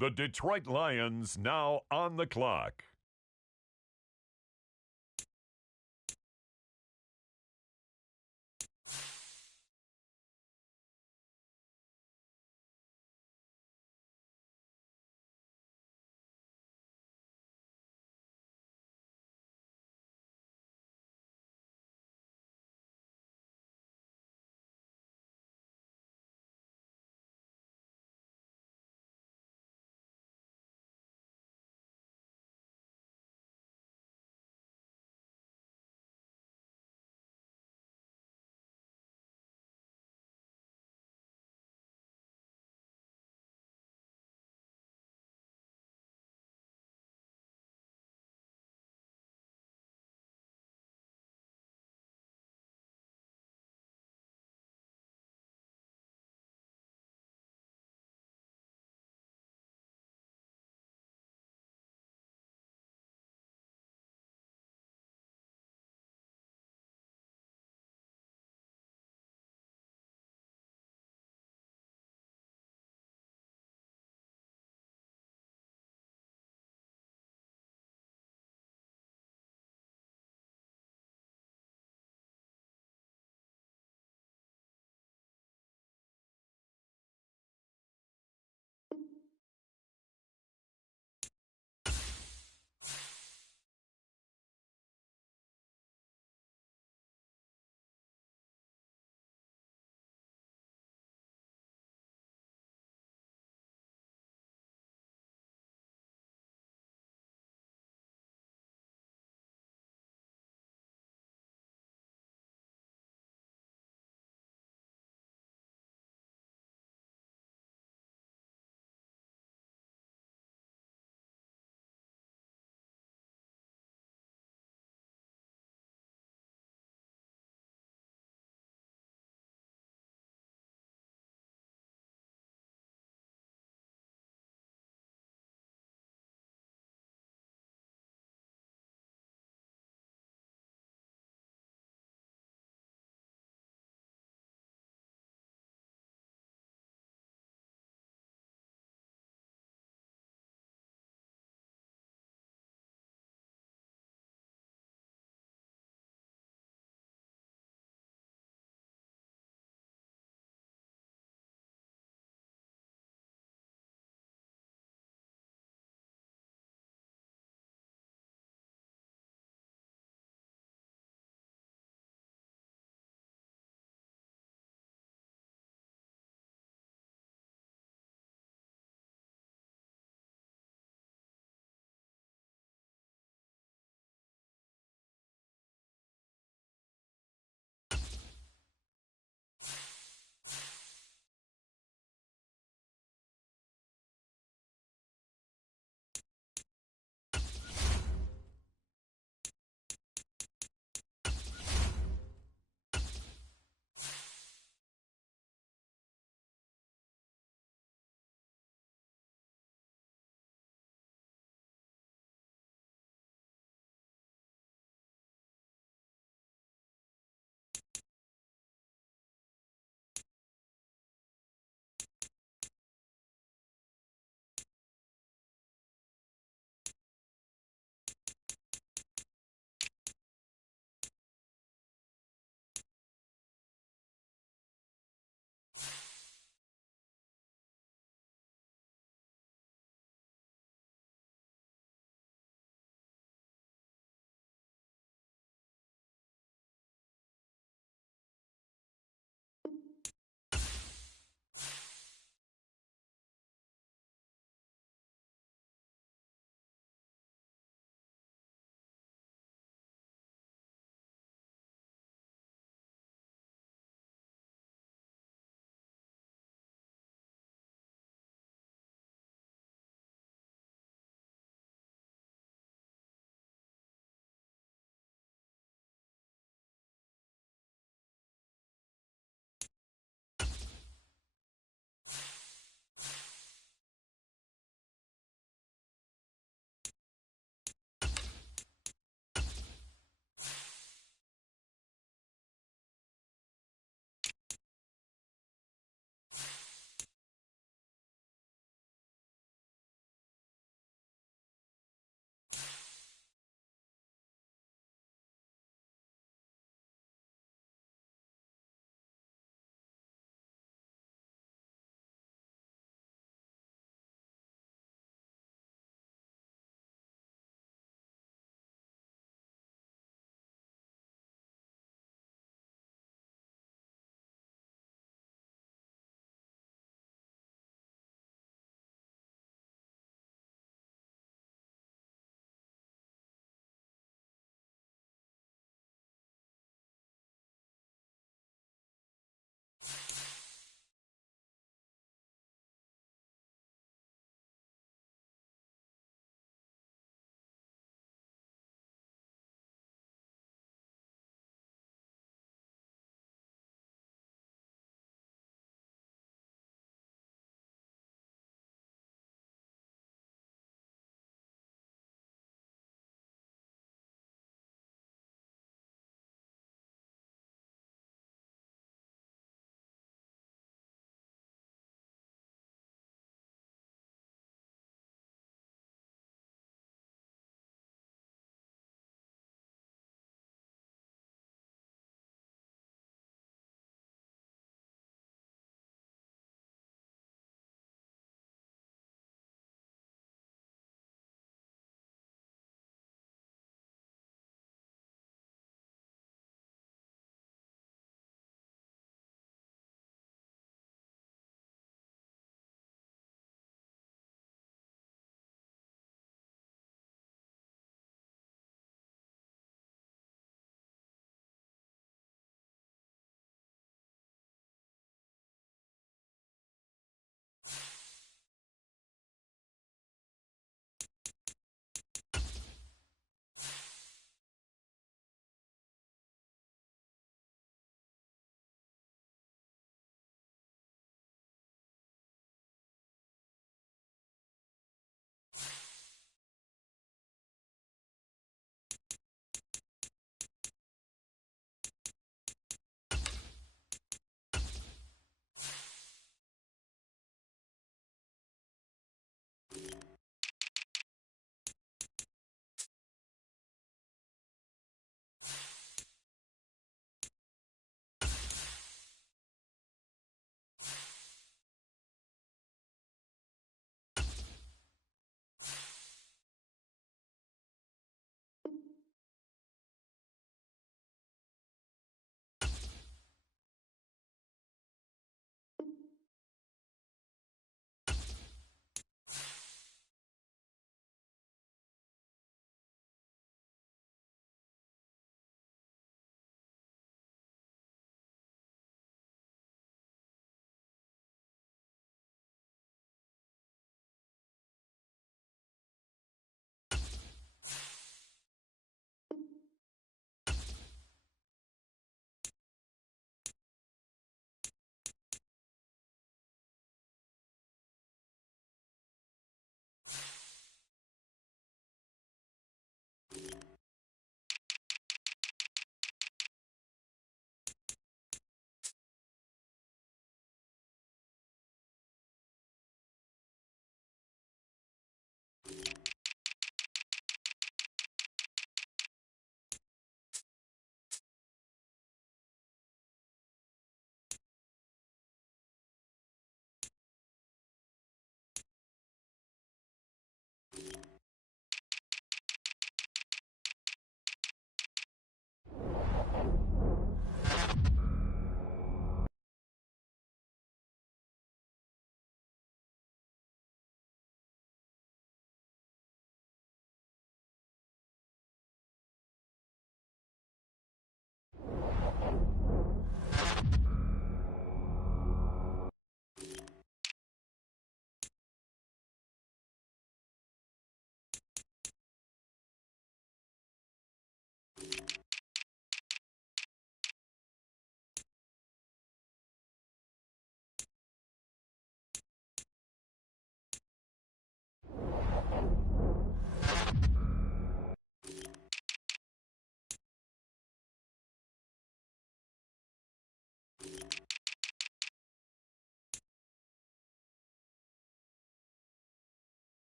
The Detroit Lions now on the clock.